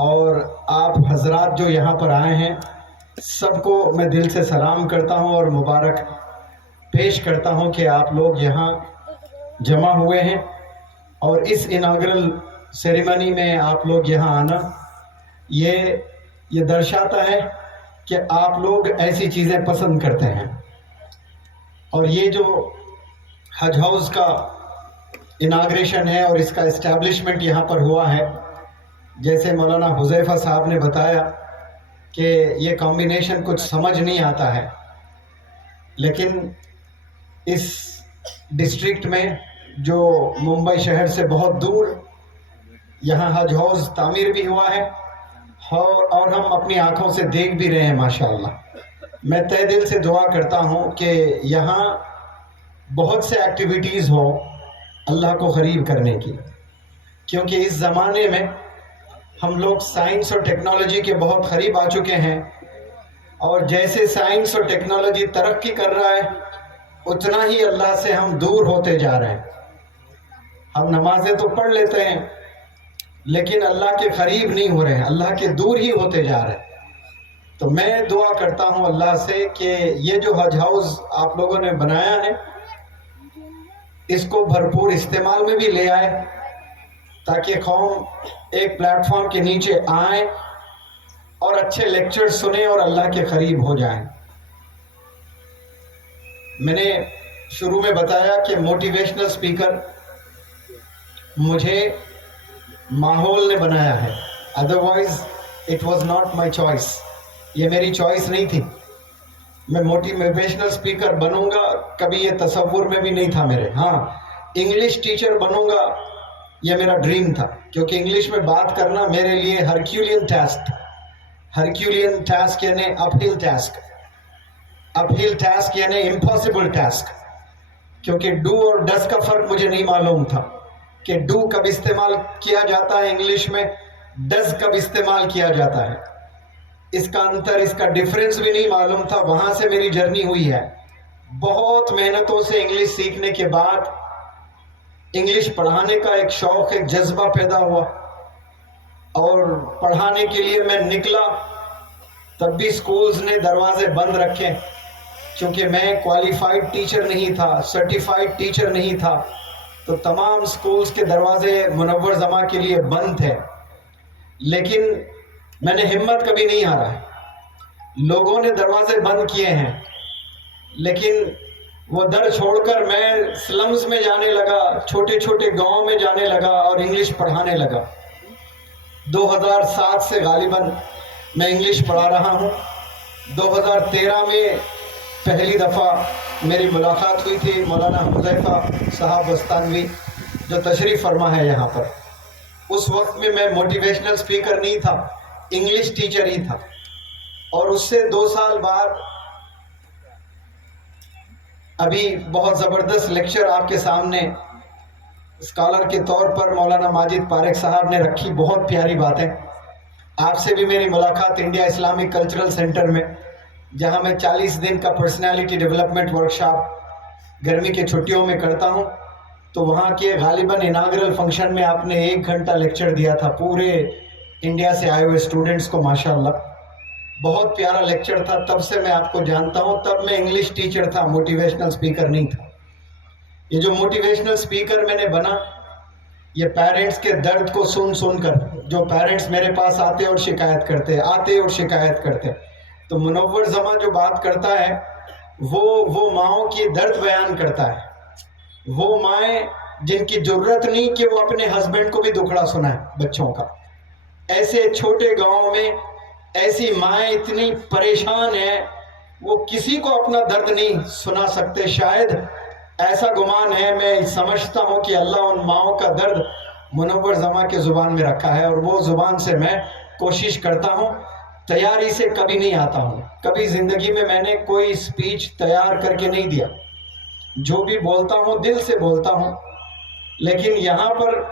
اور آپ حضرات جو یہاں پر آئے ہیں سب کو میں دل سے سلام کرتا ہوں اور مبارک پیش کرتا ہوں کہ آپ لوگ یہاں جمع ہوئے ہیں، اور اس اناگرل سیریمنی میں آپ لوگ یہاں آنا یہ درشاتا ہے کہ آپ لوگ ایسی چیزیں پسند کرتے ہیں۔ اور یہ جو حج ہاؤس کا اناگریشن ہے اور اس کا اسٹیبلشمنٹ یہاں پر ہوا ہے، جیسے مولانا حذیفہ صاحب نے بتایا کہ یہ کمبینیشن کچھ سمجھ نہیں آتا ہے، لیکن اس ڈسٹرکٹ میں جو ممبئی شہر سے بہت دور یہاں حج ہاؤس تعمیر بھی ہوا ہے اور ہم اپنی آنکھوں سے دیکھ بھی رہے ہیں ماشاءاللہ۔ میں تہ دل سے دعا کرتا ہوں کہ یہاں بہت سے ایکٹیویٹیز ہو اللہ کو قریب کرنے کی، کیونکہ اس زمانے میں ہم لوگ سائنس اور ٹیکنالوجی کے بہت قریب آ چکے ہیں، اور جیسے سائنس اور ٹیکنالوجی ترقی کر رہا ہے اتنا ہی اللہ سے ہم دور ہوتے جا رہے ہیں۔ ہم نمازیں تو پڑھ لیتے ہیں لیکن اللہ کے قریب نہیں ہو رہے ہیں، اللہ کے دور ہی ہوتے جا رہے ہیں۔ تو میں دعا کرتا ہوں اللہ سے کہ یہ جو حج ہاؤس آپ لوگوں نے بنایا ہے اس کو بھرپور استعمال میں بھی لے آئے، تاکہ قوم ایک پلیٹ فارم کے نیچے آئیں اور اچھے لیکچر سنیں اور اللہ کے قریب ہو جائیں۔ میں نے شروع میں بتایا کہ موٹیویشنل سپیکر مجھے ماحول نے بنایا ہے، otherwise it was not my choice, یہ میری چوائس نہیں تھی۔ میں موٹیویشنل سپیکر بنوں گا کبھی یہ تصور میں بھی نہیں تھا میرے۔ ہاں، انگلش ٹیچر بنوں گا یہ میرا ڈریم تھا، کیونکہ انگلش میں بات کرنا میرے لیے ہرکیولین ٹاسک تھا۔ ہرکیولین ٹاسک یعنی اپ ہل ٹاسک، اپ ہل ٹاسک یعنی امپاسبل ٹاسک، کیونکہ ڈو اور ڈز کا فرق مجھے نہیں معلوم تھا کہ ڈو کب استعمال کیا جاتا ہے انگلش میں، ڈز کب استعمال کیا جاتا ہے، اس کا انتر، اس کا ڈیفرنس بھی نہیں معلوم تھا۔ وہاں سے میری جرنی ہوئی ہے، بہت محنتوں سے انگلش سیکھنے کے بعد انگلش پڑھانے کا ایک شوق، ایک جذبہ پیدا ہوا، اور پڑھانے کے لیے میں نکلا تب بھی سکولز نے دروازے بند رکھے، کیونکہ میں کوالیفائڈ ٹیچر نہیں تھا، سرٹیفائڈ ٹیچر نہیں تھا، تو تمام سکولز کے دروازے منور زماں کے لیے بند تھے۔ لیکن میں نے ہمت کبھی نہیں ہارا، لوگوں نے دروازے بند کیے ہیں لیکن وہ در چھوڑ کر میں سلمز میں جانے لگا، چھوٹے چھوٹے گاؤں میں جانے لگا اور انگلش پڑھانے لگا۔ 2007 سے غالباً میں انگلش پڑھا رہا ہوں۔ 2013 میں پہلی دفعہ میری ملاقات ہوئی تھی مولانا حذیفہ صاحب بستانوی جو تشریف فرما ہے یہاں پر۔ اس وقت میں موٹیویشنل سپیکر نہیں تھا، انگلش ٹیچر ہی تھا، اور اس سے 2 سال بعد ابھی بہت زبردست لیکچر آپ کے سامنے اسکالر کے طور پر مولانا ماجد پارک صاحب نے رکھی، بہت پیاری باتیں۔ آپ سے بھی میری ملاقات انڈیا اسلامک کلچرل سینٹر میں، جہاں میں 40 دن کا پرسنالٹی ڈیولپمنٹ ورکشاپ گرمی کی چھٹیوں میں کرتا ہوں، تو وہاں کے غالباً اناگرل فنکشن میں آپ نے 1 گھنٹہ لیکچر دیا تھا پورے انڈیا سے آئے ہوئے اسٹوڈنٹس کو، ماشاءاللہ بہت پیارا لیکچر تھا۔ تب سے میں آپ کو جانتا ہوں، تب میں انگلش ٹیچر تھا، موٹیویشنل سپیکر نہیں تھا۔ یہ جو موٹیویشنل سپیکر میں نے بنا، یہ پیرنٹس کے درد کو سن کر، جو پیرنٹس میرے پاس آتے اور شکایت کرتے، تو منور زماں جو بات کرتا ہے وہ ماؤں کی درد بیان کرتا ہے، وہ مائیں جن کی جرت نہیں کہ وہ اپنے ہسبینڈ کو بھی دکھڑا سنائیں بچوں کا۔ ایسے چھوٹے گاؤں میں ایسی مائیں اتنی پریشان ہیں، وہ کسی کو اپنا درد نہیں سنا سکتے۔ شاید ایسا گمان ہے، میں سمجھتا ہوں کہ اللہ ان ماؤں کا درد منور زماں کے زبان میں رکھا ہے، اور وہ زبان سے میں کوشش کرتا ہوں، تیاری سے کبھی نہیں آتا ہوں۔ کبھی زندگی میں میں نے کوئی سپیچ تیار کر کے نہیں دیا، جو بھی بولتا ہوں دل سے بولتا ہوں۔ لیکن یہاں پر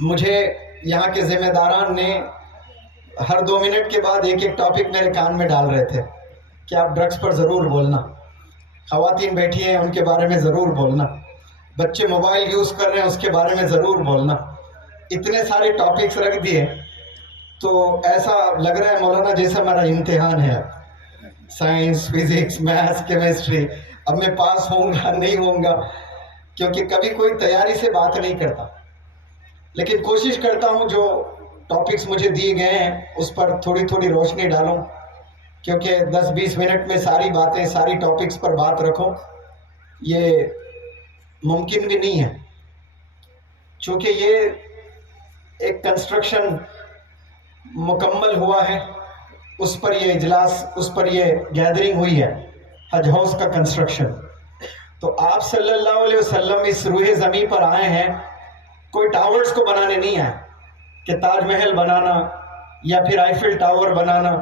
مجھے یہاں کے ذمہ داران نے ہر 2 منٹ کے بعد ایک ٹاپک میرے کان میں ڈال رہے تھے کہ آپ ڈرگز پر ضرور بولنا، خواتین بیٹھی ہیں ان کے بارے میں ضرور بولنا، بچے موبائل یوز کر رہے ہیں اس کے بارے میں ضرور بولنا۔ اتنے سارے ٹاپکس رکھ دیے تو ایسا لگ رہا ہے مولانا جیسا ہمارا امتحان ہے، سائنس، فزکس، میتھس، کیمسٹری، اب میں پاس ہوں گا نہیں ہوں گا، کیونکہ کبھی کوئی تیاری سے بات نہیں کرتا، لیکن کوشش کرتا ہوں جو ٹاپکس مجھے دیے گئے ہیں اس پر تھوڑی تھوڑی روشنی ڈالوں، کیونکہ 10-20 منٹ میں ساری باتیں، ساری ٹاپکس پر بات رکھوں یہ ممکن بھی نہیں ہے، چونکہ یہ ایک کنسٹرکشن مکمل ہوا ہے، اس پر یہ اجلاس، اس پر یہ گیدرنگ ہوئی ہے، حج ہاؤس کا کنسٹرکشن۔ تو آپ صلی اللہ علیہ وسلم اس روح زمین پر آئے ہیں، کوئی ٹاورز کو بنانے نہیں آئے کہ تاج محل بنانا یا پھر آئیفل ٹاور بنانا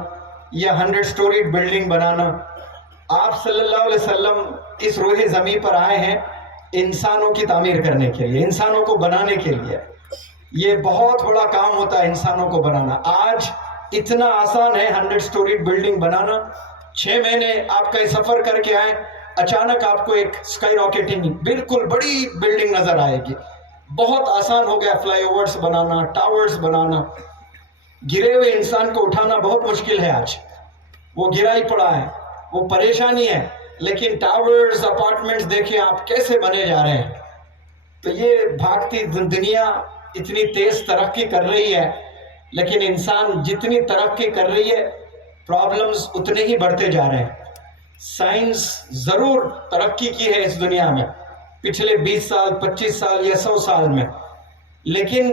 یا 100 سٹوریڈ بلڈنگ بنانا۔ آپ صلی اللہ علیہ وسلم اس روح زمین پر آئے ہیں انسانوں کی تعمیر کرنے کے لیے، انسانوں کو بنانے کے لیے۔ یہ بہت بڑا کام ہوتا ہے انسانوں کو بنانا۔ آج اتنا آسان ہے 100 سٹوریڈ بلڈنگ بنانا، 6 مہینے آپ کا سفر کر کے آئیں، اچانک آپ کو ایک اسکائی راکٹنگ بالکل بڑی بلڈنگ نظر آئے گی۔ بہت آسان ہو گیا فلائی اوورز بنانا، ٹاورز بنانا۔ گرے ہوئے انسان کو اٹھانا بہت مشکل ہے آج، وہ گرا ہی پڑا ہے، وہ پریشانی ہے، لیکن ٹاورز، اپارٹمنٹس دیکھیں آپ کیسے بنے جا رہے ہیں۔ تو یہ بھاگتی دنیا اتنی تیز ترقی کر رہی ہے، لیکن انسان جتنی ترقی کر رہی ہے پرابلمز اتنے ہی بڑھتے جا رہے ہیں۔ سائنس ضرور ترقی کی ہے اس دنیا میں پچھلے 20 سال، 25 سال یا 100 سال میں، لیکن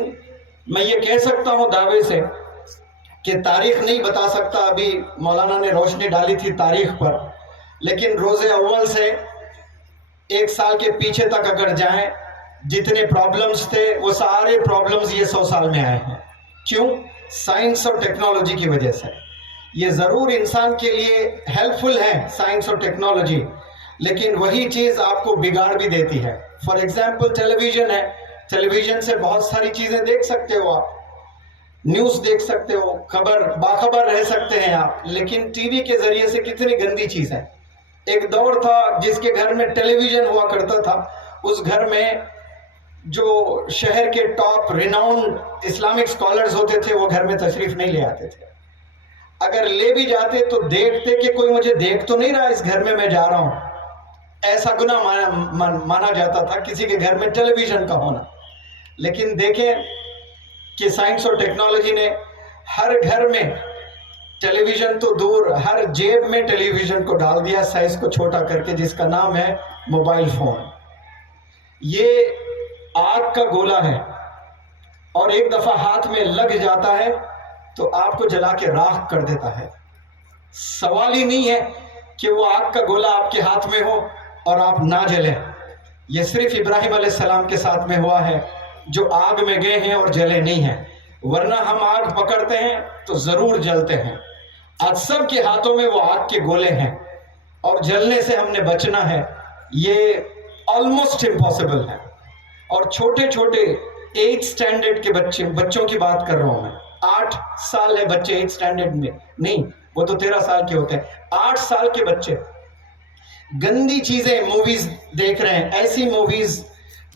میں یہ کہہ سکتا ہوں دعوے سے کہ تاریخ نہیں بتا سکتا، ابھی مولانا نے روشنی ڈالی تھی تاریخ پر، لیکن روز اول سے 1 سال کے پیچھے تک اگر جائیں، جتنے پرابلمز تھے وہ سارے پرابلمز یہ 100 سال میں آئے ہیں۔ کیوں؟ سائنس اور ٹیکنالوجی کی وجہ سے۔ یہ ضرور انسان کے لیے ہیلپ فل ہے سائنس اور ٹیکنالوجی، لیکن وہی چیز آپ کو بگاڑ بھی دیتی ہے۔ فار ایگزامپل ٹیلی ویژن ہے، ٹیلی ویژن سے بہت ساری چیزیں دیکھ سکتے ہو آپ، نیوز دیکھ سکتے ہو، باخبر رہ سکتے ہیں آپ، لیکن ٹی وی کے ذریعے سے کتنی گندی چیز ہے۔ ایک دور تھا جس کے گھر میں ٹیلی ویژن ہوا کرتا تھا، اس گھر میں جو شہر کے ٹاپ ریناؤنڈ اسلامک اسکالرز ہوتے تھے وہ گھر میں تشریف نہیں لے آتے تھے، اگر لے بھی جاتے تو دیکھتے کہ کوئی مجھے دیکھ تو نہیں رہا اس گھر میں جا رہا ہوں، ایسا گناہ مانا جاتا تھا کسی کے گھر میں ٹیلی ویژن کا ہونا۔ لیکن دیکھیں کہ سائنس اور ٹیکنالوجی نے ہر گھر میں ٹیلی ویژن تو دور، ہر جیب میں ٹیلی ویژن کو ڈال دیا سائز کو چھوٹا کر کے، جس کا نام ہے موبائل فون۔ یہ آگ کا گولا ہے اور ایک دفعہ ہاتھ میں لگ جاتا ہے تو آپ کو جلا کے راکھ کر دیتا ہے۔ سوال ہی نہیں ہے کہ وہ آگ کا گولا آپ کے ہاتھ میں ہو اور آپ نہ جلیں، یہ صرف ابراہیم علیہ السلام کے ساتھ میں ہوا ہے جو آگ میں گئے ہیں اور جلے نہیں ہیں، ورنہ ہم آگ پکڑتے ہیں تو ضرور جلتے ہیں۔ آج سب کے ہاتھوں میں وہ آگ کے گولے ہیں اور جلنے سے ہم نے بچنا ہے، یہ آلموسٹ امپاسبل ہے۔ اور چھوٹے چھوٹے 8 سٹینڈرڈ کے بچوں کی بات کر رہا ہوں میں، 8 سال ہے بچے 8 سٹینڈرڈ میں نہیں، وہ تو 13 سال کے ہوتے ہیں، 8 سال کے بچے گندی چیزیں موویز دیکھ رہے ہیں، ایسی موویز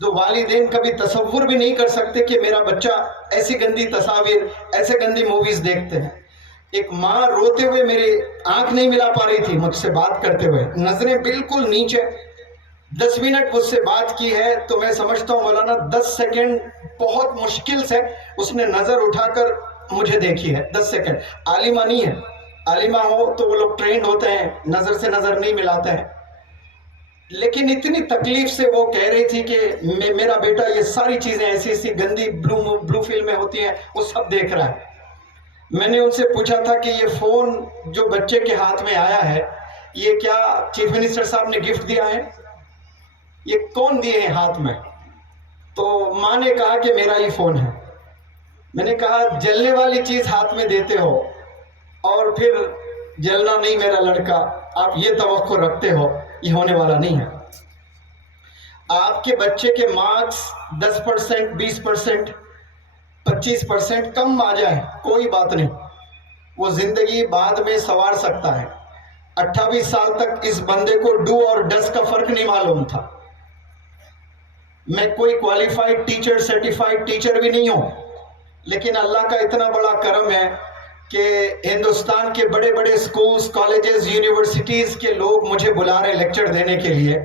جو والدین کبھی تصور بھی نہیں کر سکتے کہ میرا بچہ ایسی گندی تصاویر، ایسے گندی موویز دیکھتے ہیں۔ ایک ماں روتے ہوئے میری آنکھ نہیں ملا پا رہی تھی مجھ سے بات کرتے ہوئے، نظریں بالکل نیچے، 10 منٹ مجھ سے بات کی ہے تو میں سمجھتا ہوں مولانا 10 سیکنڈ بہت مشکل سے اس نے نظر اٹھا کر مجھے دیکھی ہے، 10 سیکنڈ۔ عالمہ نہیں ہے، عالمہ ہو تو وہ لوگ ٹرینڈ ہوتے ہیں، نظر سے نظر نہیں ملاتے ہیں، لیکن اتنی تکلیف سے وہ کہہ رہی تھی کہ میرا بیٹا یہ ساری چیزیں ایسی ایسی گندی بلو فلمیں ہوتی ہیں وہ سب دیکھ رہا ہے۔ میں نے ان سے پوچھا تھا کہ یہ فون جو بچے کے ہاتھ میں آیا ہے یہ کیا چیف منسٹر صاحب نے گفٹ دیا ہے؟ یہ کون دیے ہیں ہاتھ میں؟ تو ماں نے کہا کہ میرا ہی فون ہے۔ میں نے کہا جلنے والی چیز ہاتھ میں دیتے ہو اور پھر جلنا نہیں میرا لڑکا، آپ یہ توقع رکھتے ہو، یہ ہونے والا نہیں ہے۔ آپ کے بچے کے مارکس 10%، 20%، 25% کم آ جائیں کوئی بات نہیں، وہ زندگی بعد میں سنوار سکتا ہے۔ 28 سال تک اس بندے کو ڈو اور ڈس کا فرق نہیں معلوم تھا۔ میں کوئی کوالیفائڈ ٹیچر، سرٹیفائڈ ٹیچر بھی نہیں ہوں، لیکن اللہ کا اتنا بڑا کرم ہے کہ ہندوستان کے بڑے بڑے اسکولز، کالجز، یونیورسٹیز کے لوگ مجھے بلا رہے لیکچر دینے کے لیے.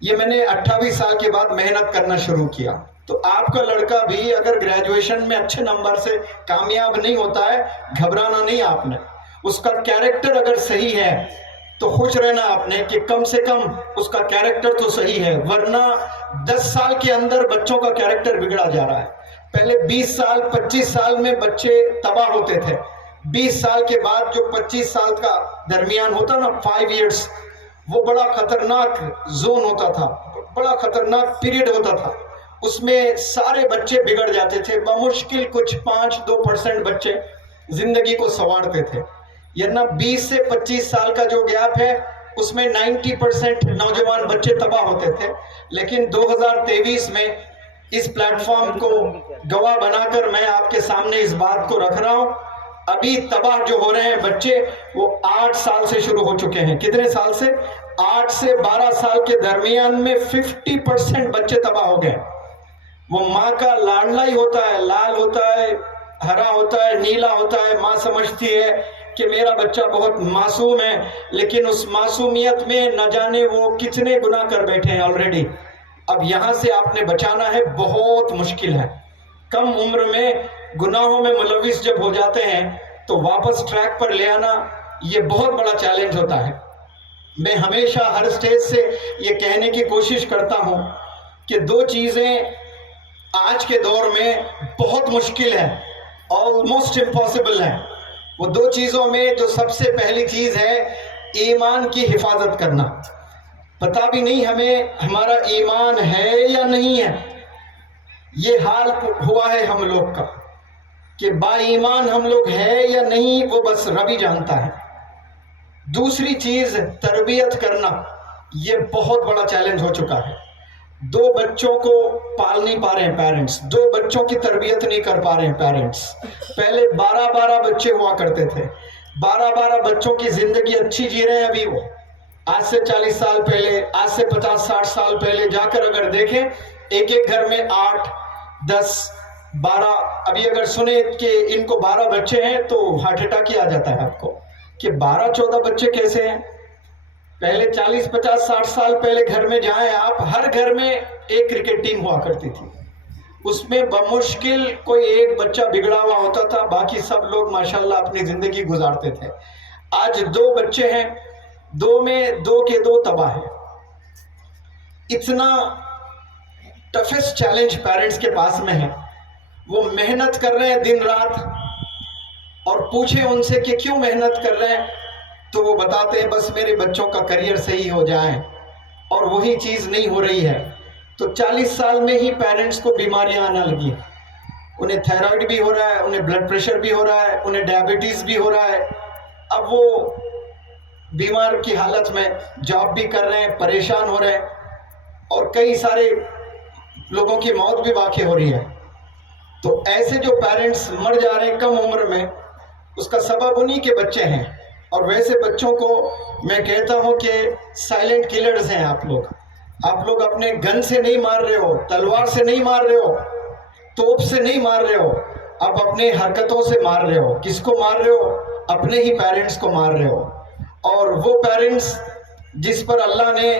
یہ میں نے 28 سال کے بعد محنت کرنا شروع کیا. تو آپ کا لڑکا بھی اگر گریجویشن میں اچھے نمبر سے کامیاب نہیں ہوتا ہے، گھبرانا نہیں آپ نے. اس کا کیریکٹر اگر صحیح ہے تو خوش رہنا آپ نے کہ کم سے کم اس کا کیریکٹر تو صحیح ہے، ورنہ 10 سال کے اندر بچوں کا کیریکٹر بگڑا جا رہا ہے. پہلے 20 سال 25 سال میں بچے تباہ ہوتے تھے. 20 سال کے بعد جو 25 سال کا درمیان ہوتا نا، 5 ایئرس، وہ بڑا خطرناک زون ہوتا تھا، بڑا خطرناک پیریڈ ہوتا تھا. اس میں سارے بچے بگڑ جاتے تھے. بمشکل کچھ 5-2% بچے زندگی کو سنوارتے تھے. یعنی 20 سے 25 سال کا جو گیپ ہے اس میں 90% نوجوان بچے تباہ ہوتے تھے. لیکن 2023 میں اس پلیٹ فارم کو گواہ بنا کر میں آپ کے سامنے اس بات کو رکھ رہا ہوں. ابھی تباہ جو ہو رہے ہیں بچے وہ 8 سال سے شروع ہو چکے ہیں. کتنے سال سے؟ 8 سے 12 سال کے درمیان میں 50% بچے تباہ ہو گئے. وہ ماں کا لاڈلا ہی ہوتا ہے، لال ہوتا ہے، ہرا ہوتا ہے، نیلا ہوتا ہے. ماں سمجھتی ہے کہ میرا بچہ بہت معصوم ہے، لیکن اس معصومیت میں نہ جانے وہ کتنے گناہ کر بیٹھے ہیں آلریڈی. اب یہاں سے آپ نے بچانا ہے، بہت مشکل ہے. کم عمر میں گناہوں میں ملوث جب ہو جاتے ہیں تو واپس ٹریک پر لے آنا یہ بہت بڑا چیلنج ہوتا ہے. میں ہمیشہ ہر سٹیج سے یہ کہنے کی کوشش کرتا ہوں کہ 2 چیزیں آج کے دور میں بہت مشکل ہے، آلموسٹ امپاسبل ہے. وہ 2 چیزوں میں جو سب سے پہلی چیز ہے ایمان کی حفاظت کرنا. پتہ بھی نہیں ہمیں ہمارا ایمان ہے یا نہیں ہے. یہ حال ہوا ہے ہم لوگ کا کہ با ایمان ہم لوگ ہے یا نہیں، وہ بس رب ہی جانتا ہے. دوسری چیز تربیت کرنا، یہ بہت بڑا چیلنج ہو چکا ہے. 2 بچوں کو پال نہیں پا رہے ہیں پیرنٹس، 2 بچوں کی تربیت نہیں کر پا رہے ہیں پیرنٹس. پہلے 12 بچے ہوا کرتے تھے، 12 بچوں کی زندگی اچھی جی رہے ہیں ابھی. وہ آج سے 40 سال پہلے، آج سے 50-60 سال پہلے جا کر اگر دیکھیں، ایک گھر میں 8 10 12. ابھی اگر سنیں کہ ان کو 12 بچے ہیں تو ہارٹ اٹیک ہی آ جاتا ہے آپ کو کہ 12-14 بچے کیسے ہیں. پہلے 40-50-60 سال پہلے گھر میں جائیں آپ، ہر گھر میں ایک کرکٹ ٹیم ہوا کرتی تھی. اس میں بمشکل کوئی ایک بچہ بگڑا ہوا ہوتا تھا، باقی سب لوگ ماشاءاللہ اپنی زندگی گزارتے تھے. آج 2 بچے ہیں، 2 میں 2 کے 2 تباہ ہیں. اتنا ٹفسٹ چیلنج پیرنٹس کے پاس میں ہے. وہ محنت کر رہے ہیں دن رات، اور پوچھیں ان سے کہ کیوں محنت کر رہے ہیں تو وہ بتاتے ہیں بس میرے بچوں کا کریئر صحیح ہو جائے، اور وہی چیز نہیں ہو رہی ہے. تو 40 سال میں ہی پیرنٹس کو بیماریاں آنا لگی. انہیں تھائرائیڈ بھی ہو رہا ہے، انہیں بلڈ پریشر بھی ہو رہا ہے، انہیں ڈائبٹیز بھی ہو رہا ہے. اب وہ بیمار کی حالت میں جاب بھی کر رہے ہیں، پریشان ہو رہے ہیں، اور کئی سارے لوگوں کی موت بھی واقع ہو رہی ہے. تو ایسے جو پیرنٹس مر جا رہے ہیں کم عمر میں، اس کا سبب انہی کے بچے ہیں. اور ویسے بچوں کو میں کہتا ہوں کہ سائلنٹ کلرز ہیں آپ لوگ. آپ لوگ اپنے گن سے نہیں مار رہے ہو، تلوار سے نہیں مار رہے ہو، توپ سے نہیں مار رہے ہو، آپ اپنے حرکتوں سے مار رہے ہو. کس کو مار رہے ہو؟ اپنے ہی پیرنٹس کو مار رہے ہو. اور وہ پیرنٹس جس پر اللہ نے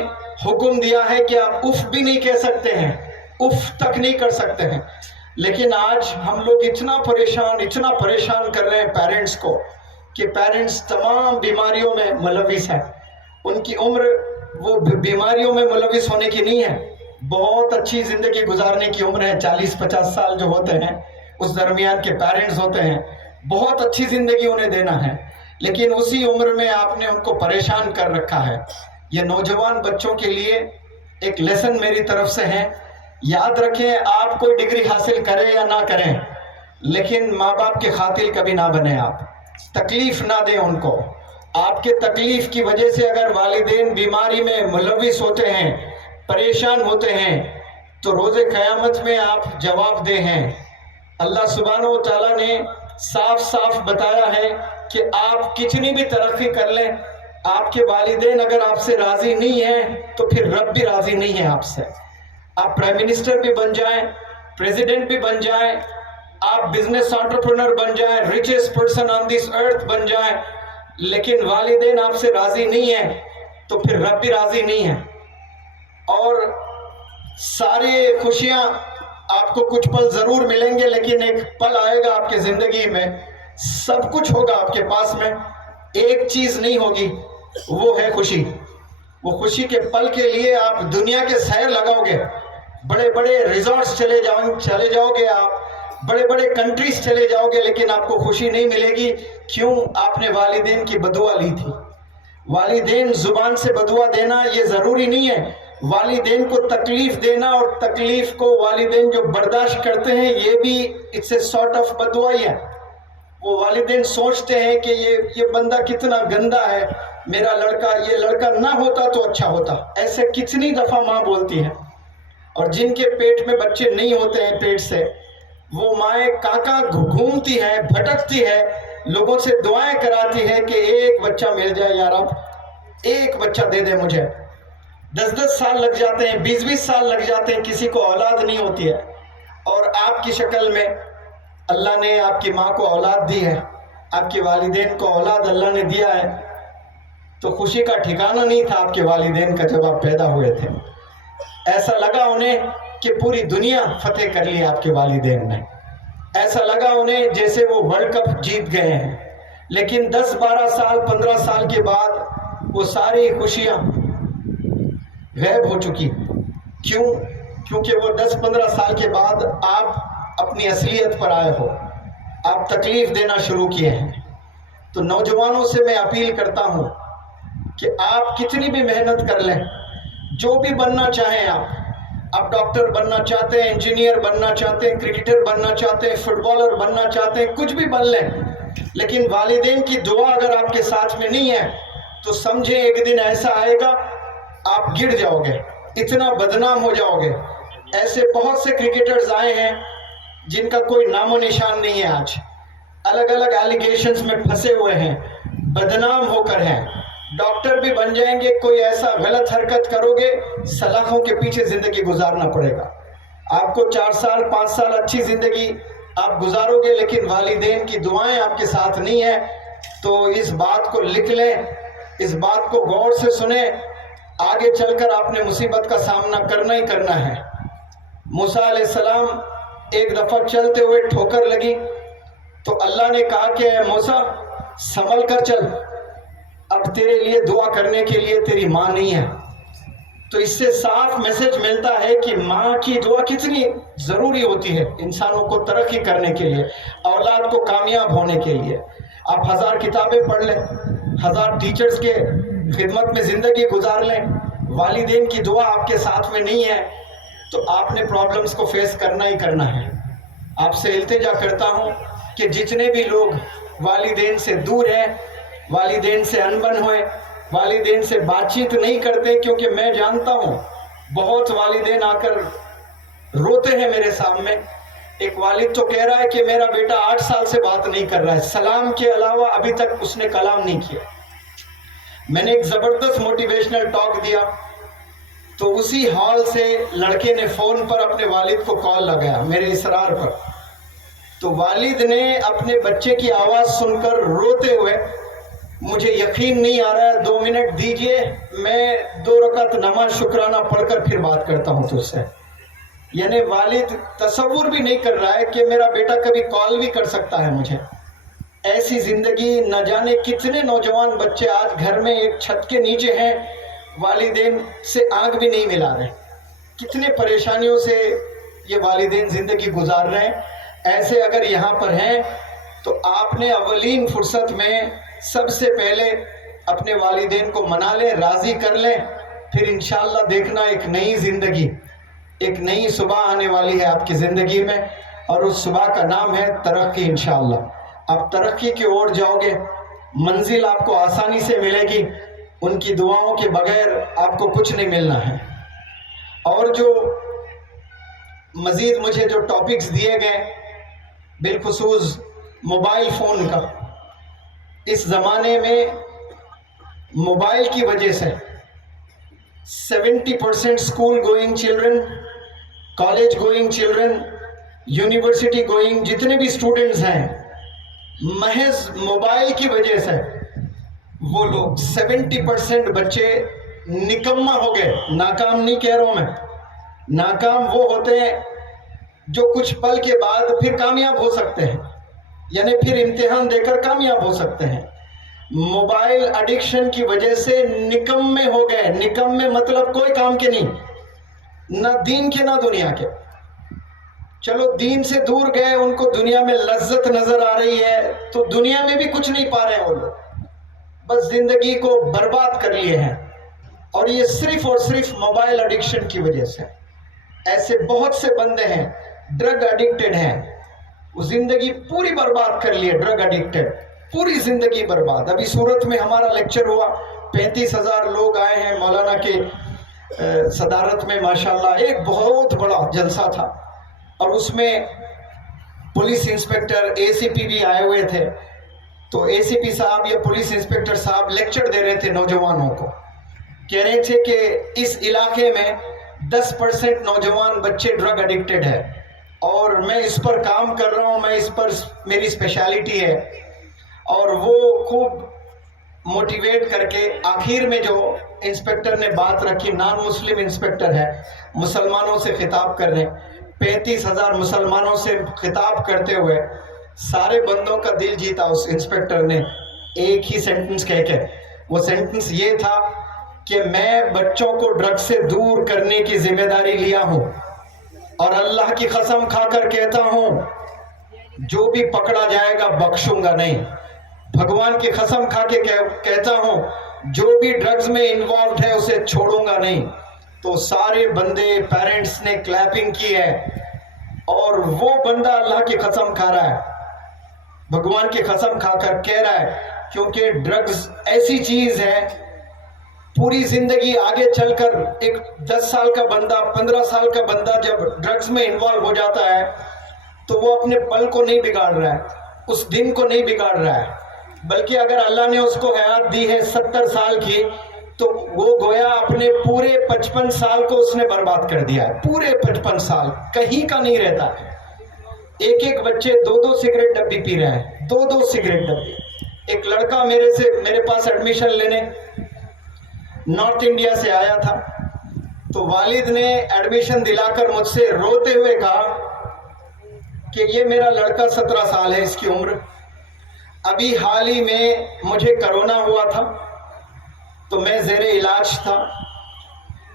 حکم دیا ہے کہ آپ اف بھی نہیں کہہ سکتے ہیں، اف تک نہیں کر سکتے ہیں. لیکن آج ہم لوگ اتنا پریشان کر رہے ہیں پیرنٹس کو کہ پیرنٹس تمام بیماریوں میں ملوث ہیں. ان کی عمر وہ بیماریوں میں ملوث ہونے کی نہیں ہے، بہت اچھی زندگی گزارنے کی عمر ہے. 40-50 سال جو ہوتے ہیں اس درمیان کے پیرنٹس ہوتے ہیں، بہت اچھی زندگی انہیں دینا ہے. لیکن اسی عمر میں آپ نے ان کو پریشان کر رکھا ہے. یہ نوجوان بچوں کے لیے ایک لیسن میری طرف سے ہے. یاد رکھیں، آپ کوئی ڈگری حاصل کریں یا نہ کریں، لیکن ماں باپ کے قاتل کبھی نہ بنیں. آپ تکلیف نہ دیں ان کو. آپ کے تکلیف کی وجہ سے اگر والدین بیماری میں ملوث ہوتے ہیں، پریشان ہوتے ہیں، تو روز قیامت میں آپ جواب دہ ہیں. اللہ سبحانہ و تعالیٰ نے صاف صاف بتایا ہے کہ آپ کتنی بھی ترقی کر لیں، آپ کے والدین اگر آپ سے راضی نہیں ہیں تو پھر رب بھی راضی نہیں ہے آپ سے. آپ پرائم منسٹر بھی بن جائیں، پریزیڈنٹ بھی بن جائیں، آپ بزنس انٹرپرنر بن جائیں، ریچسٹ پرسن آن دس ارتھ بن جائیں، لیکن والدین آپ سے راضی نہیں ہیں تو پھر رب بھی راضی نہیں ہے. اور ساری خوشیاں آپ کو کچھ پل ضرور ملیں گے، لیکن ایک پل آئے گا آپ کے زندگی میں، سب کچھ ہوگا آپ کے پاس میں، ایک چیز نہیں ہوگی، وہ ہے خوشی. وہ خوشی کے پل کے لیے آپ دنیا کے سیر لگاؤ گے، بڑے بڑے ریزورٹس چلے جاؤ گے، آپ بڑے بڑے کنٹریز چلے جاؤ گے، لیکن آپ کو خوشی نہیں ملے گی. کیوں؟ آپ نے والدین کی بدعا لی تھی. والدین زبان سے بدعا دینا یہ ضروری نہیں ہے، والدین کو تکلیف دینا اور تکلیف کو والدین جو برداشت کرتے ہیں یہ بھی اٹس اے سارٹ آف بدعا ہی ہے. وہ والدین سوچتے ہیں کہ یہ بندہ کتنا گندا ہے، میرا لڑکا، یہ لڑکا نہ ہوتا تو اچھا ہوتا. ایسے کتنی دفعہ ماں بولتی ہے. اور جن کے پیٹ میں بچے نہیں ہوتے ہیں پیٹ سے، وہ مائیں کاکا گھومتی ہے، بھٹکتی ہے، لوگوں سے دعائیں کراتی ہے کہ ایک بچہ مل جائے یا رب، ایک بچہ دے دے مجھے. 10 سال لگ جاتے ہیں، 20 سال لگ جاتے ہیں، کسی کو اولاد نہیں ہوتی ہے. اور آپ کی شکل میں اللہ نے آپ کی ماں کو اولاد دی ہے، آپ کے والدین کو اولاد اللہ نے دیا ہے، تو خوشی کا ٹھکانہ نہیں تھا آپ کے والدین کا جب آپ پیدا ہوئے تھے. ایسا لگا انہیں کہ پوری دنیا فتح کر لی آپ کے والدین نے، ایسا لگا انہیں جیسے وہ ورلڈ کپ جیت گئے ہیں. لیکن 10-12 سال 15 سال کے بعد وہ ساری خوشیاں غائب ہو چکی. کیوں؟ کیونکہ وہ 10-15 سال کے بعد آپ اپنی اصلیت پر آئے ہو، آپ تکلیف دینا شروع کیے ہیں. تو نوجوانوں سے میں اپیل کرتا ہوں کہ آپ کتنی بھی محنت کر لیں، جو بھی بننا چاہیں آپ ڈاکٹر بننا چاہتے ہیں، انجینئر بننا چاہتے ہیں، کرکٹر بننا چاہتے ہیں، فٹ بالر بننا چاہتے ہیں، کچھ بھی بن لیں، لیکن والدین کی دعا اگر آپ کے ساتھ میں نہیں ہے تو سمجھیں ایک دن ایسا آئے گا آپ گر جاؤ گے، اتنا بدنام ہو جاؤ گے. ایسے بہت سے کرکٹرز آئے ہیں جن کا کوئی نام و نشان نہیں ہے، آج الگ الگ ایلیگیشنز میں پھنسے ہوئے ہیں، بدنام ہو کر ہیں. ڈاکٹر بھی بن جائیں گے، کوئی ایسا غلط حرکت کرو گے، سلاخوں کے پیچھے زندگی گزارنا پڑے گا. آپ کو 4 سال 5 سال اچھی زندگی آپ گزارو گے، لیکن والدین کی دعائیں آپ کے ساتھ نہیں ہیں. تو اس بات کو لکھ لیں، اس بات کو غور سے سنیں، آگے چل کر آپ نے مصیبت کا سامنا کرنا ہی کرنا ہے. موسیٰ علیہ السلام ایک دفعہ چلتے ہوئے ٹھوکر لگی تو اللہ نے کہا کہ اے موسیٰ سنبھل کر چل، اب تیرے لیے دعا کرنے کے لیے تیری ماں نہیں ہے. تو اس سے صاف میسج ملتا ہے کہ ماں کی دعا کتنی ضروری ہوتی ہے انسانوں کو ترقی کرنے کے لیے، اولاد کو کامیاب ہونے کے لیے. آپ 1000 کتابیں پڑھ لیں، 1000 ٹیچرز کے خدمت میں زندگی گزار لیں، والدین کی دعا آپ کے ساتھ میں نہیں ہے تو آپ نے پرابلمز کو فیس کرنا ہی کرنا ہے. آپ سے التجا کرتا ہوں کہ جتنے بھی لوگ والدین سے دور ہیں، والدین سے انبن ہوئے، والدین سے بات چیت نہیں کرتے، کیونکہ میں جانتا ہوں بہت والدین آ کر روتے ہیں میرے سامنے. ایک والد تو کہہ رہا ہے کہ میرا بیٹا 8 سال سے بات نہیں کر رہا ہے، سلام کے علاوہ ابھی تک اس نے کلام نہیں کیا. میں نے ایک زبردست موٹیویشنل ٹاک دیا تو اسی ہال سے لڑکے نے فون پر اپنے والد کو کال لگایا میرے اصرار پر. تو والد نے اپنے بچے کی آواز سن کر روتے ہوئے، مجھے یقین نہیں آ رہا ہے، 2 منٹ دیجئے، میں 2 رکعت نماز شکرانہ پڑھ کر پھر بات کرتا ہوں تجھ سے. یعنی والد تصور بھی نہیں کر رہا ہے کہ میرا بیٹا کبھی کال بھی کر سکتا ہے مجھے. ایسی زندگی، نہ جانے کتنے نوجوان بچے آج گھر میں ایک چھت کے نیچے ہیں، والدین سے آنکھ بھی نہیں ملا رہے. کتنے پریشانیوں سے یہ والدین زندگی گزار رہے ہیں. ایسے اگر یہاں پر ہیں تو آپ نے اولین فرصت میں سب سے پہلے اپنے والدین کو منا لیں، راضی کر لیں، پھر انشاءاللہ دیکھنا ایک نئی زندگی، ایک نئی صبح آنے والی ہے آپ کی زندگی میں، اور اس صبح کا نام ہے ترقی. انشاءاللہ آپ ترقی کی اور جاؤ گے، منزل آپ کو آسانی سے ملے گی، ان کی دعاؤں کے بغیر آپ کو کچھ نہیں ملنا ہے. اور جو مزید مجھے جو ٹاپکس دیے گئے بالخصوص موبائل فون کا، اس زمانے میں موبائل کی وجہ سے 70% school going children, college going children university going جتنے بھی اسٹوڈنٹس ہیں، محض موبائل کی وجہ سے وہ لوگ 70% بچے نکمہ ہو گئے. ناکام نہیں کہہ رہا ہوں میں، ناکام وہ ہوتے ہیں جو کچھ پل کے بعد پھر کامیاب ہو سکتے ہیں، یعنی پھر امتحان دے کر کامیاب ہو سکتے ہیں. موبائل ایڈکشن کی وجہ سے نکمے ہو گئے. نکمے مطلب کوئی کام کے نہیں، نہ دین کے نہ دنیا کے. چلو دین سے دور گئے، ان کو دنیا میں لذت نظر آ رہی ہے تو دنیا میں بھی کچھ نہیں پا رہے ہیں وہ لوگ، بس زندگی کو برباد کر لیے ہیں. اور یہ صرف اور صرف موبائل ایڈکشن کی وجہ سے. ایسے بہت سے بندے ہیں ڈرگ ایڈکٹڈ ہیں، وہ زندگی پوری برباد کر لیے. ڈرگ ایڈکٹڈ پوری زندگی برباد. ابھی سورت میں ہمارا لیکچر ہوا، 35,000 لوگ آئے ہیں مولانا کے صدارت میں، ماشاءاللہ ایک بہت بڑا جلسہ تھا. اور اس میں پولیس انسپیکٹر ACP بھی آئے ہوئے تھے. تو ACP صاحب یا پولیس انسپیکٹر صاحب لیکچر دے رہے تھے نوجوانوں کو، کہہ رہے تھے کہ اس علاقے میں 10% نوجوان بچے ڈرگ ایڈکٹڈ ہے، اور میں اس پر کام کر رہا ہوں، میں اس پر میری اسپیشلٹی ہے. اور وہ خوب موٹیویٹ کر کے آخر میں جو انسپیکٹر نے بات رکھی، نان مسلم انسپیکٹر ہے، مسلمانوں سے خطاب کر رہے ہیں، 35,000 مسلمانوں سے خطاب کرتے ہوئے سارے بندوں کا دل جیتا اس انسپیکٹر نے ایک ہی سینٹنس کہہ کے. وہ سینٹنس یہ تھا کہ میں بچوں کو ڈرگ سے دور کرنے کی ذمہ داری لیا ہوں، اور اللہ کی قسم کھا کر کہتا ہوں جو بھی پکڑا جائے گا بخشوں گا نہیں. بھگوان کی قسم کھا کے کہتا ہوں جو بھی ڈرگز میں انوالوڈ ہے اسے چھوڑوں گا نہیں. تو سارے بندے پیرنٹس نے کلیپنگ کی ہے، اور وہ بندہ اللہ کی قسم کھا رہا ہے، بھگوان کی قسم کھا کر کہہ رہا ہے، کیونکہ ڈرگز ایسی چیز ہے پوری زندگی آگے چل کر ایک 10 سال کا بندہ 15 سال کا بندہ جب ڈرگز میں انوالو ہو جاتا ہے تو وہ اپنے پل کو نہیں بگاڑ رہا ہے، اس دن کو نہیں بگاڑ رہا ہے، بلکہ اگر اللہ نے اس کو حیات دی ہے 70 سال کی تو وہ گویا اپنے پورے 55 سال کو اس نے برباد کر دیا ہے. پورے 55 سال کہیں کا نہیں رہتا. ایک ایک بچے 2 سگریٹ ڈبی پی رہے ہیں، 2 سگریٹ ڈبی. ایک لڑکا میرے پاس ایڈمیشن لینے نارتھ انڈیا سے آیا تھا، تو والد نے ایڈمیشن دلا کر مجھ سے روتے ہوئے کہا کہ یہ میرا لڑکا 17 سال ہے اس کی عمر، ابھی حال ہی میں مجھے کرونا ہوا تھا تو میں زیر علاج تھا،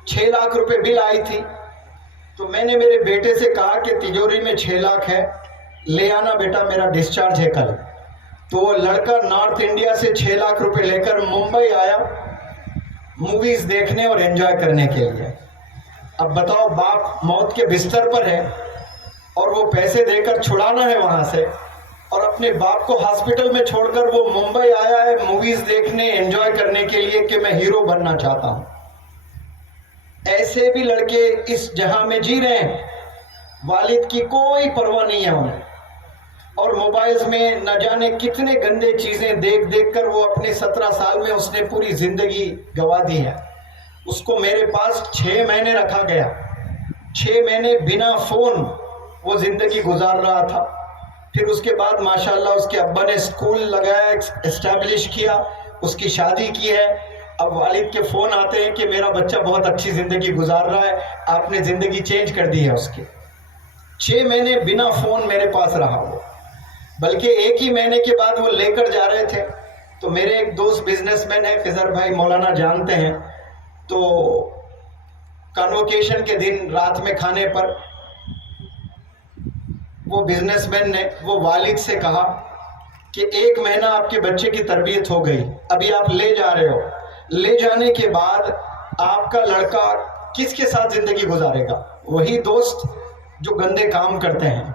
6 لاکھ روپے بل آئی تھی. تو میں نے میرے بیٹے سے کہا کہ تجوری میں 6 لاکھ ہے، لے آنا بیٹا، میرا ڈسچارج ہے کل. تو وہ لڑکا نارتھ انڈیا سے 6 لاکھ روپے لے کر ممبئی آیا موویز دیکھنے اور انجوائے کرنے کے لیے. اب بتاؤ، باپ موت کے بستر پر ہے اور وہ پیسے دے کر چھڑانا ہے وہاں سے، اور اپنے باپ کو ہاسپٹل میں چھوڑ کر وہ ممبئی آیا ہے موویز دیکھنے انجوائے کرنے کے لیے کہ میں ہیرو بننا چاہتا ہوں. ایسے بھی لڑکے اس جہاں میں جی رہے ہیں، والد کی کوئی پرواہ نہیں ہے انہیں، اور موبائلز میں نہ جانے کتنے گندے چیزیں دیکھ دیکھ کر وہ اپنے 17 سال میں اس نے پوری زندگی گوا دی ہے. اس کو میرے پاس 6 مہینے رکھا گیا، 6 مہینے بنا فون وہ زندگی گزار رہا تھا. پھر اس کے بعد ماشاءاللہ اس کے ابا نے اسکول لگایا، اسٹیبلش کیا، اس کی شادی کی ہے. اب والد کے فون آتے ہیں کہ میرا بچہ بہت اچھی زندگی گزار رہا ہے، آپ نے زندگی چینج کر دی ہے اس کی. 6 مہینے بنا فون میرے پاس رہا وہ، بلکہ 1 ہی مہینے کے بعد وہ لے کر جا رہے تھے. تو میرے ایک دوست بزنس مین ہے، خضر بھائی مولانا جانتے ہیں، تو کانوکیشن کے دن رات میں کھانے پر وہ بزنس مین نے وہ والد سے کہا کہ 1 مہینہ آپ کے بچے کی تربیت ہو گئی، ابھی آپ لے جا رہے ہو، لے جانے کے بعد آپ کا لڑکا کس کے ساتھ زندگی گزارے گا؟ وہی دوست جو گندے کام کرتے ہیں،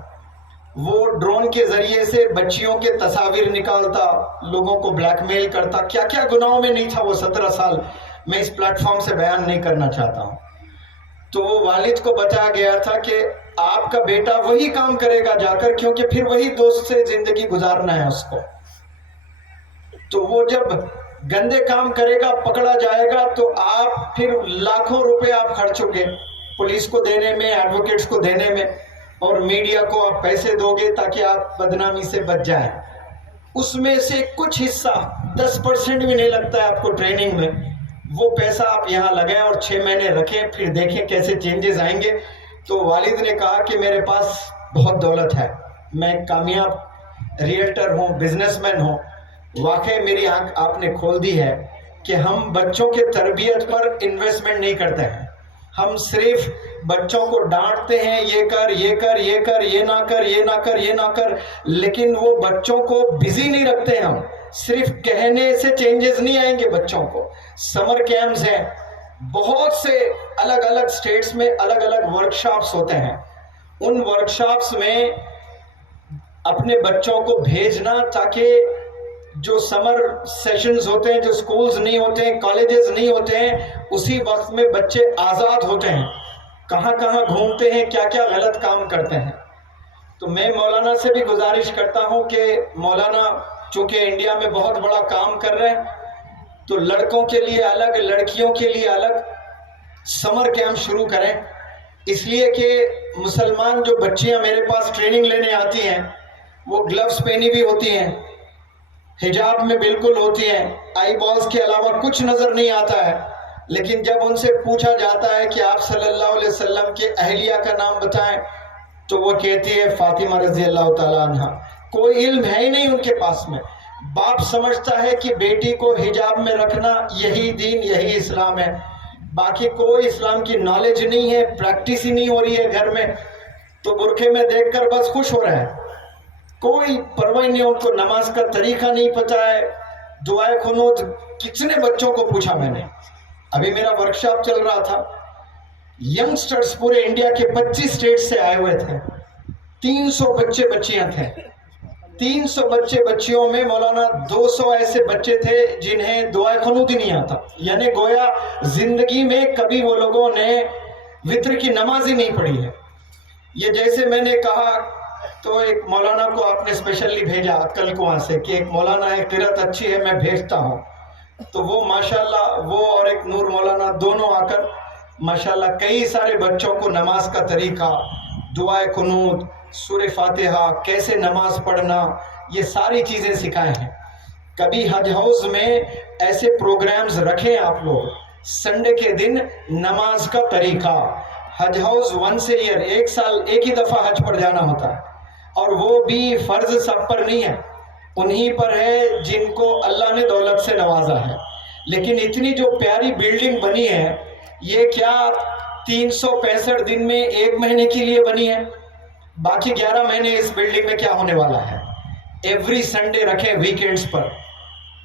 وہ ڈرون کے ذریعے سے بچیوں کے تصاویر نکالتا، لوگوں کو بلیک میل کرتا، کیا کیا گناہوں میں نہیں تھا وہ 17 سال. میں اس پلیٹ فارم سے بیان نہیں کرنا چاہتا ہوں. تو وہ والد کو بتایا گیا تھا کہ آپ کا بیٹا وہی کام کرے گا جا کر، کیونکہ پھر وہی دوست سے زندگی گزارنا ہے اس کو. تو وہ جب گندے کام کرے گا، پکڑا جائے گا، تو آپ پھر لاکھوں روپے آپ خرچ ہو گے پولیس کو دینے میں، ایڈوکیٹس کو دینے میں. اور میڈیا کو آپ پیسے دو گے تاکہ آپ بدنامی سے بچ جائیں. اس میں سے کچھ حصہ 10% بھی نہیں لگتا ہے آپ کو ٹریننگ میں. وہ پیسہ آپ یہاں لگائیں اور 6 مہینے رکھیں, پھر دیکھیں کیسے چینجز آئیں گے. تو والد نے کہا کہ میرے پاس بہت دولت ہے, میں کامیاب ریئلٹر ہوں, بزنس مین ہوں. واقعی میری آنکھ آپ نے کھول دی ہے کہ ہم بچوں کے تربیت پر انویسٹمنٹ نہیں کرتے ہیں. ہم صرف بچوں کو ڈانٹتے ہیں, یہ کر, یہ کر, یہ کر, یہ نہ کر, یہ نہ کر, یہ نہ کر, لیکن وہ بچوں کو بزی نہیں رکھتے ہیں. ہم صرف کہنے سے چینجز نہیں آئیں گے بچوں کو. سمر کیمپس ہیں, بہت سے الگ الگ سٹیٹس میں الگ الگ ورکشاپس ہوتے ہیں. ان ورکشاپس میں اپنے بچوں کو بھیجنا تاکہ جو سمر سیشنز ہوتے ہیں, جو سکولز نہیں ہوتے ہیں, کالجز نہیں ہوتے ہیں, اسی وقت میں بچے آزاد ہوتے ہیں, کہاں کہاں گھومتے ہیں, کیا کیا غلط کام کرتے ہیں. تو میں مولانا سے بھی گزارش کرتا ہوں کہ مولانا چونکہ انڈیا میں بہت بڑا کام کر رہے ہیں, تو لڑکوں کے لیے الگ, لڑکیوں کے لیے الگ سمر کیمپ شروع کریں. اس لیے کہ مسلمان جو بچیاں میرے پاس ٹریننگ لینے آتی ہیں وہ گلوز پہنی بھی ہوتی ہیں, حجاب میں بالکل ہوتی ہیں, آئی بالز کے علاوہ کچھ نظر نہیں آتا ہے. لیکن جب ان سے پوچھا جاتا ہے کہ آپ صلی اللہ علیہ وسلم کے اہلیہ کا نام بتائیں, تو وہ کہتی ہے فاطمہ رضی اللہ تعالیٰ عنہ. کوئی علم ہے ہی نہیں ان کے پاس میں. باپ سمجھتا ہے کہ بیٹی کو حجاب میں رکھنا یہی دین, یہی اسلام ہے. باقی کوئی اسلام کی نالج نہیں ہے, پریکٹس ہی نہیں ہو رہی ہے گھر میں. تو برقعے میں دیکھ کر بس خوش ہو رہے ہیں, کوئی پرواہ نہیں. ان کو نماز کا طریقہ نہیں پتہ ہے, دعائے قنوت. کتنے بچوں کو پوچھا میں نے, ابھی میرا ورکشاپ چل رہا تھا, ینگسٹرز پورے انڈیا کے 25 سٹیٹ سے آئے ہوئے تھے. 300 بچے بچیاں تھے. 300 بچے بچیوں میں مولانا 200 ایسے بچے تھے جنہیں دعائے قنوت ہی نہیں آتا. یعنی گویا زندگی میں کبھی وہ لوگوں نے وتر کی نماز ہی نہیں پڑھی ہے. یہ جیسے میں نے کہا تو ایک مولانا کو آپ نے اسپیشلی بھیجا کل کو وہاں سے کہ ایک مولانا ہے, قرات اچھی ہے, میں بھیجتا ہوں. تو وہ ماشاءاللہ وہ اور ایک نور مولانا دونوں آ کر ماشاءاللہ کئی سارے بچوں کو نماز کا طریقہ, دعائے قنوت, سورہ فاتحہ, کیسے نماز پڑھنا, یہ ساری چیزیں سکھائے ہیں. کبھی حج ہاؤس میں ایسے پروگرامز رکھیں آپ لوگ, سنڈے کے دن نماز کا طریقہ. حج ہاؤس ونس اے ایئر, ایک سال ایک ہی دفعہ حج پر جانا ہوتا ہے, اور وہ بھی فرض سب پر نہیں ہے, انہی پر ہے جن کو اللہ نے دولت سے نوازا ہے. لیکن اتنی جو پیاری بیلڈنگ بنی ہے, یہ کیا 365 دن میں 1 مہینے کے لیے بنی ہے؟ باقی 11 مہینے اس بیلڈنگ میں کیا ہونے والا ہے؟ ایوری سنڈے رکھیں, ویکینڈز پر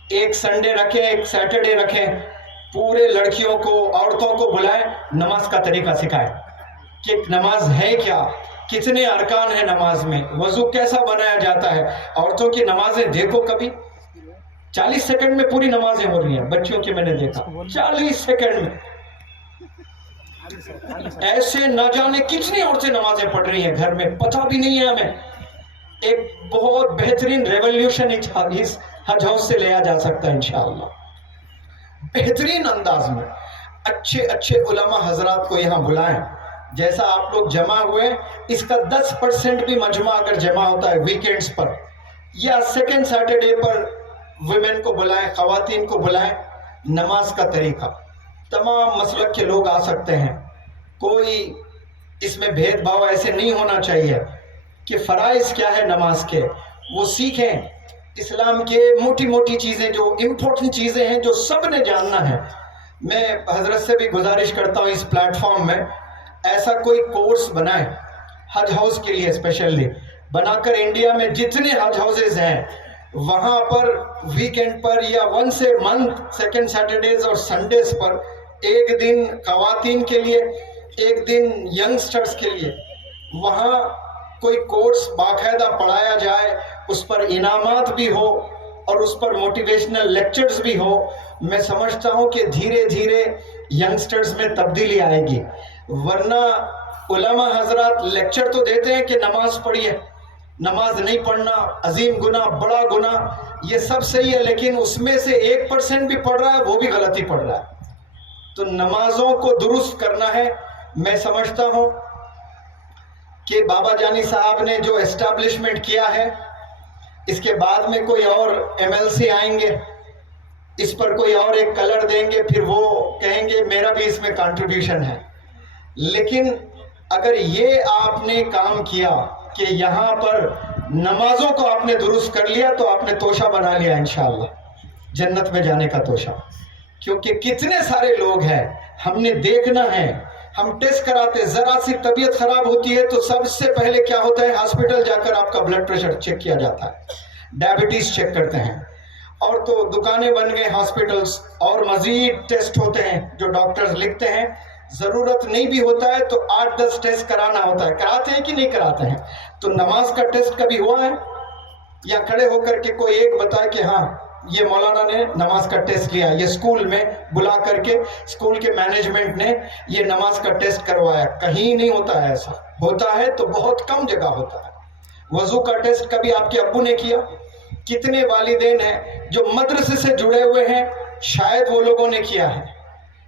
ایک سنڈے رکھیں, ایک سیٹرڈے رکھیں, پورے لڑکیوں کو, عورتوں کو بلائیں, نماز کا طریقہ سکھائیں کہ نماز ہے کیا, کتنے ارکان ہیں نماز میں, وضو کیسا بنایا جاتا ہے. عورتوں کی نمازیں دیکھو, کبھی 40 سیکنڈ میں پوری نمازیں ہو رہی ہیں بچیوں کی, میں نے دیکھا 40 سیکنڈ میں. ایسے نہ جانے کتنی عورتیں نمازیں پڑھ رہی ہیں گھر میں, پتہ بھی نہیں ہے ہمیں. ایک بہت بہترین ریولیوشن اس حج ہاؤس سے لیا جا سکتا ہے انشاءاللہ, بہترین انداز میں. اچھے اچھے علماء حضرات کو یہاں بلائیں. جیسا آپ لوگ جمع ہوئے, اس کا 10% بھی مجمع اگر جمع ہوتا ہے ویکینڈز پر یا سیکنڈ سیٹرڈے پر, ویمن کو بلائیں, خواتین کو بلائیں. نماز کا طریقہ تمام مسلک کے لوگ آ سکتے ہیں, کوئی اس میں بھید بھاؤ ایسے نہیں ہونا چاہیے کہ فرائض کیا ہے نماز کے, وہ سیکھیں. اسلام کے موٹی موٹی چیزیں, جو امپورٹنٹ چیزیں ہیں, جو سب نے جاننا ہے. میں حضرت سے بھی گزارش کرتا ہوں اس پلیٹ فارم میں ایسا کوئی کورس بنائیں حج ہاؤس کے لیے, اسپیشلی بنا کر انڈیا میں جتنے حج ہاؤسز ہیں وہاں پر ویکینڈ پر یا once a month second Saturdays اور سنڈیز پر ایک دن خواتین کے لیے, ایک دن ینگسٹرز کے لیے وہاں کوئی کورس باقاعدہ پڑھایا جائے, اس پر انعامات بھی ہو اور اس پر موٹیویشنل لیکچرز بھی ہو. میں سمجھتا ہوں کہ دھیرے دھیرے ینگسٹرز میں تبدیلی آئے گی. ورنہ علماء حضرات لیکچر تو دیتے ہیں کہ نماز پڑھیے, نماز نہیں پڑھنا عظیم گناہ, بڑا گناہ, یہ سب صحیح ہے, لیکن اس میں سے 1% بھی پڑھ رہا ہے وہ بھی غلطی پڑھ رہا ہے. تو نمازوں کو درست کرنا ہے. میں سمجھتا ہوں کہ بابا جانی صاحب نے جو اسٹیبلشمنٹ کیا ہے، اس کے بعد میں کوئی اور MLC آئیں گے، اس پر کوئی اور ایک کلر دیں گے، پھر وہ کہیں گے میرا بھی اس میں کنٹریبیوشن ہے. لیکن اگر یہ آپ نے کام کیا کہ یہاں پر نمازوں کو آپ نے درست کر لیا تو آپ نے توشہ بنا لیا انشاءاللہ جنت میں جانے کا توشہ. کیونکہ کتنے سارے لوگ ہیں، ہم نے دیکھنا ہے. ہم ٹیسٹ کراتے، ذرا سی طبیعت خراب ہوتی ہے تو سب سے پہلے کیا ہوتا ہے، ہاسپٹل جا کر آپ کا بلڈ پریشر چیک کیا جاتا ہے، ڈائبٹیز چیک کرتے ہیں. اور تو دکانیں بن گئے ہاسپٹلز، اور مزید ٹیسٹ ہوتے ہیں جو ڈاکٹرز لکھتے ہیں. ضرورت نہیں بھی ہوتا ہے تو 8-10 ٹیسٹ کرانا ہوتا ہے. کراتے ہیں کہ نہیں کراتے ہیں؟ تو نماز کا ٹیسٹ کبھی ہوا ہے؟ یا کھڑے ہو کر کے کوئی ایک بتائے کہ ہاں یہ مولانا نے نماز کا ٹیسٹ لیا، یہ اسکول میں بلا کر کے اسکول کے مینجمنٹ نے یہ نماز کا ٹیسٹ کروایا؟ کہیں نہیں ہوتا ہے ایسا. ہوتا ہے تو بہت کم جگہ ہوتا ہے. وضو کا ٹیسٹ کبھی آپ کے ابو نے کیا؟ کتنے والدین ہیں جو مدرسے سے جڑے ہوئے ہیں، شاید وہ لوگوں نے کیا ہے.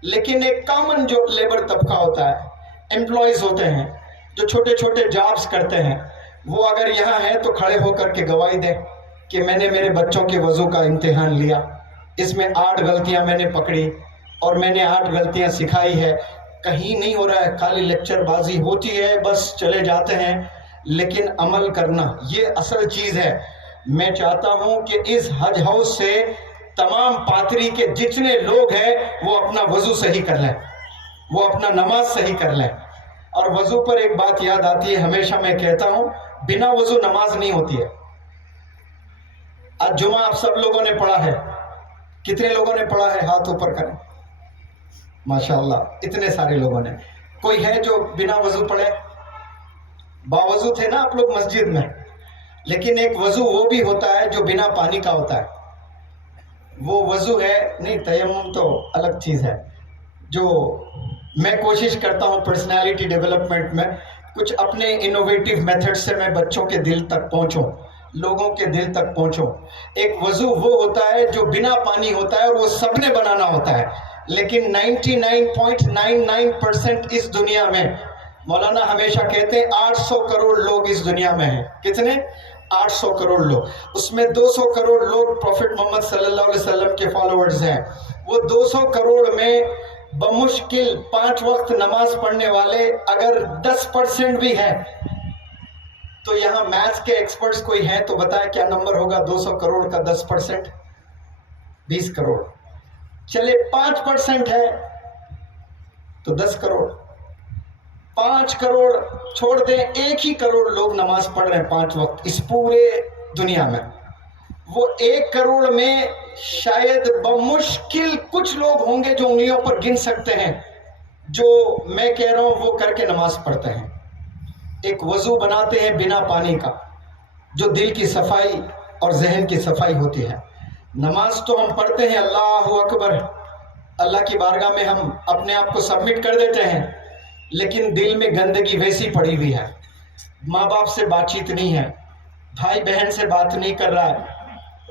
لیکن ایک کامن جو لیبر طبقہ ہوتا ہے، امپلائیز ہوتے ہیں جو چھوٹے چھوٹے جابز کرتے ہیں، وہ اگر یہاں ہیں تو کھڑے ہو کر کے گواہی دیں کہ میں نے میرے بچوں کے وضو کا امتحان لیا، اس میں 8 غلطیاں میں نے پکڑی اور میں نے 8 غلطیاں سکھائی ہے. کہیں نہیں ہو رہا ہے، خالی لیکچر بازی ہوتی ہے، بس چلے جاتے ہیں. لیکن عمل کرنا یہ اصل چیز ہے. میں چاہتا ہوں کہ اس حج ہاؤس سے تمام پاتری کے جتنے لوگ ہیں وہ اپنا وضو صحیح کر لیں، وہ اپنا نماز صحیح کر لیں. اور وضو پر ایک بات یاد آتی ہے، ہمیشہ میں کہتا ہوں بنا وضو نماز نہیں ہوتی ہے. آج جمعہ آپ سب لوگوں نے پڑھا ہے، کتنے لوگوں نے پڑھا ہے؟ ہاتھ اوپر کریں. ماشاءاللہ اتنے سارے لوگوں نے. کوئی ہے جو بنا وضو پڑھے؟ باوضو تھے نا آپ لوگ مسجد میں. لیکن ایک وضو وہ بھی ہوتا ہے جو بنا پانی کا ہوتا ہے. وہ وضو ہے نہیں، تیمم تو الگ چیز ہے. جو میں کوشش کرتا ہوں پرسنالٹی ڈیولپمنٹ میں کچھ اپنے انوویٹیو میتھڈ سے میں بچوں کے دل تک پہنچوں، لوگوں کے دل تک پہنچوں. ایک وضو وہ ہوتا ہے جو بنا پانی ہوتا ہے اور وہ سب نے بنانا ہوتا ہے. لیکن 99.99% اس دنیا میں، مولانا ہمیشہ کہتے ہیں 800 کروڑ لوگ اس دنیا میں ہیں. کتنے؟ 800 کروڑ لوگ. اس میں 200 کروڑ لوگ پروفٹ محمد صلی اللہ علیہ وسلم کے فالوورز ہیں. وہ 200 کروڑ میں بمشکل 5 وقت نماز پڑھنے والے اگر 10% بھی ہیں تو یہاں میتھس کے ایکسپرٹس کوئی ہیں تو بتائیں کیا نمبر ہوگا 200 کروڑ کا 10%؟ 20 کروڑ. چلے 5% ہے تو 10 کروڑ. 5 کروڑ چھوڑ دیں، 1 ہی کروڑ لوگ نماز پڑھ رہے ہیں 5 وقت اس پورے دنیا میں. وہ 1 کروڑ میں شاید بمشکل کچھ لوگ ہوں گے جو انگلیوں پر گن سکتے ہیں جو میں کہہ رہا ہوں وہ کر کے نماز پڑھتے ہیں. ایک وضو بناتے ہیں بنا پانی کا، جو دل کی صفائی اور ذہن کی صفائی ہوتی ہے. نماز تو ہم پڑھتے ہیں، اللہ اکبر، اللہ کی بارگاہ میں ہم اپنے آپ کو سبمٹ کر دیتے ہیں، لیکن دل میں گندگی ویسی پڑی ہوئی ہے. ماں باپ سے بات چیت نہیں ہے، بھائی بہن سے بات نہیں کر رہا ہے،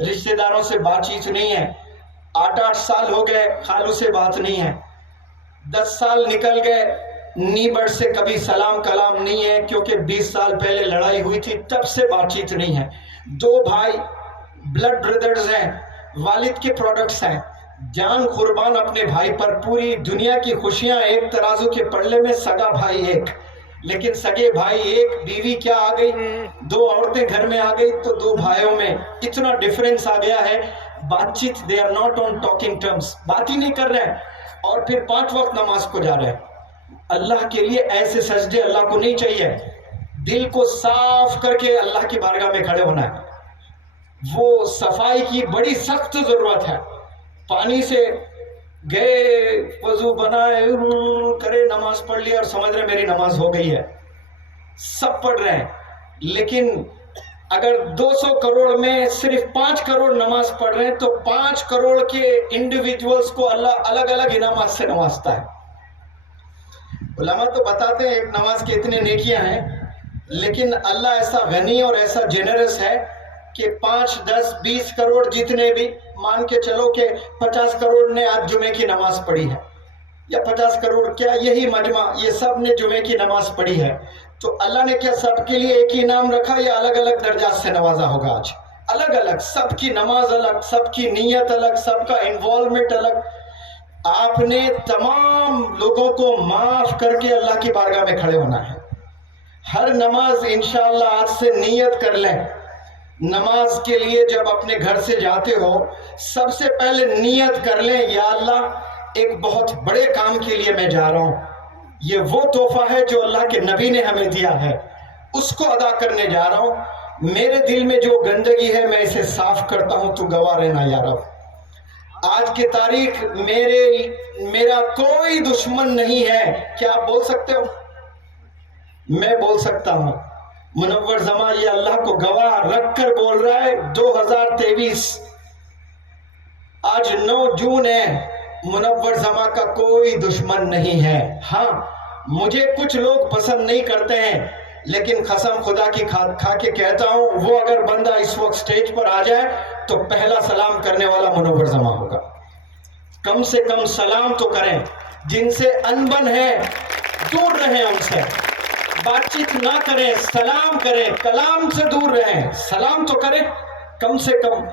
رشتہ داروں سے بات چیت نہیں ہے. 8 سال ہو گئے خالو سے بات نہیں ہے، 10 سال نکل گئے نیبر سے کبھی سلام کلام نہیں ہے کیونکہ 20 سال پہلے لڑائی ہوئی تھی، تب سے بات چیت نہیں ہے. 2 بھائی بلڈ بردرز ہیں، والد کے پروڈکٹس ہیں، جان قربان اپنے بھائی پر. پوری دنیا کی خوشیاں ایک ترازو کے پلڑے میں، سگا بھائی ایک، لیکن سگے بھائی ایک، بیوی کیا آ گئی، 2 عورتیں گھر میں آ گئی تو 2 بھائیوں میں اتنا ڈیفرنس آ گیا ہے. بات چیت they are not on talking terms، بات ہی نہیں کر رہے ہیں. اور پھر 5 وقت نماز کو جا رہے ہیں. اللہ کے لیے ایسے سجدے اللہ کو نہیں چاہیے. دل کو صاف کر کے اللہ کی بارگاہ میں کھڑے ہونا ہے. وہ صفائی کی بڑی سخت ضرورت ہے. پانی سے گئے، وضو بنائے، کرے، نماز پڑھ لیا اور سمجھ رہے میری نماز ہو گئی ہے. سب پڑھ رہے ہیں، لیکن اگر 200 کروڑ میں صرف 5 کروڑ نماز پڑھ رہے ہیں تو 5 کروڑ کے انڈیویجولز کو اللہ الگ الگ انعامات سے نوازتا ہے. علماء تو بتاتے ہیں ایک نماز کے اتنے نیکیاں ہیں، لیکن اللہ ایسا غنی اور ایسا جنرس ہے کہ 5 10 20 کروڑ جتنے بھی، مان کے چلو کہ 50 کروڑ نے آج جمعے کی نماز پڑھی ہے، یا 50 کروڑ کیا یہی مجمع یہ سب نے جمعے کی نماز پڑھی ہے. تو اللہ نے کیا سب کے لیے ایک ہی انعام رکھا یا الگ الگ درجات سے نوازا ہوگا؟ آج الگ الگ، سب کی نماز الگ، سب کی نیت الگ، سب کا انوالومنٹ الگ. آپ نے تمام لوگوں کو معاف کر کے اللہ کی بارگاہ میں کھڑے ہونا ہے. ہر نماز انشاءاللہ آج سے نیت کر لیں. نماز کے لیے جب اپنے گھر سے جاتے ہو سب سے پہلے نیت کر لیں، یا اللہ ایک بہت بڑے کام کے لیے میں جا رہا ہوں، یہ وہ تحفہ ہے جو اللہ کے نبی نے ہمیں دیا ہے، اس کو ادا کرنے جا رہا ہوں. میرے دل میں جو گندگی ہے میں اسے صاف کرتا ہوں، تو گواہ رہنا یا رب. آج کی تاریخ میرا کوئی دشمن نہیں ہے. کیا آپ بول سکتے ہو؟ میں بول سکتا ہوں. منور زماں یہ اللہ کو گواہ رکھ کر بول رہا ہے. 2023 آج 9 جون ہے. منور زماں کا کوئی دشمن نہیں ہے. ہاں مجھے کچھ لوگ پسند نہیں کرتے ہیں، لیکن قسم خدا کی کھا کے کہتا ہوں، وہ اگر بندہ اس وقت سٹیج پر آ جائے تو پہلا سلام کرنے والا منور زماں ہوگا. کم سے کم سلام تو کریں. جن سے انبن ہے دور رہیں، ان سے بات چیت نہ کریں، سلام کریں. کلام سے دور رہیں، سلام تو کریں. کم سے کم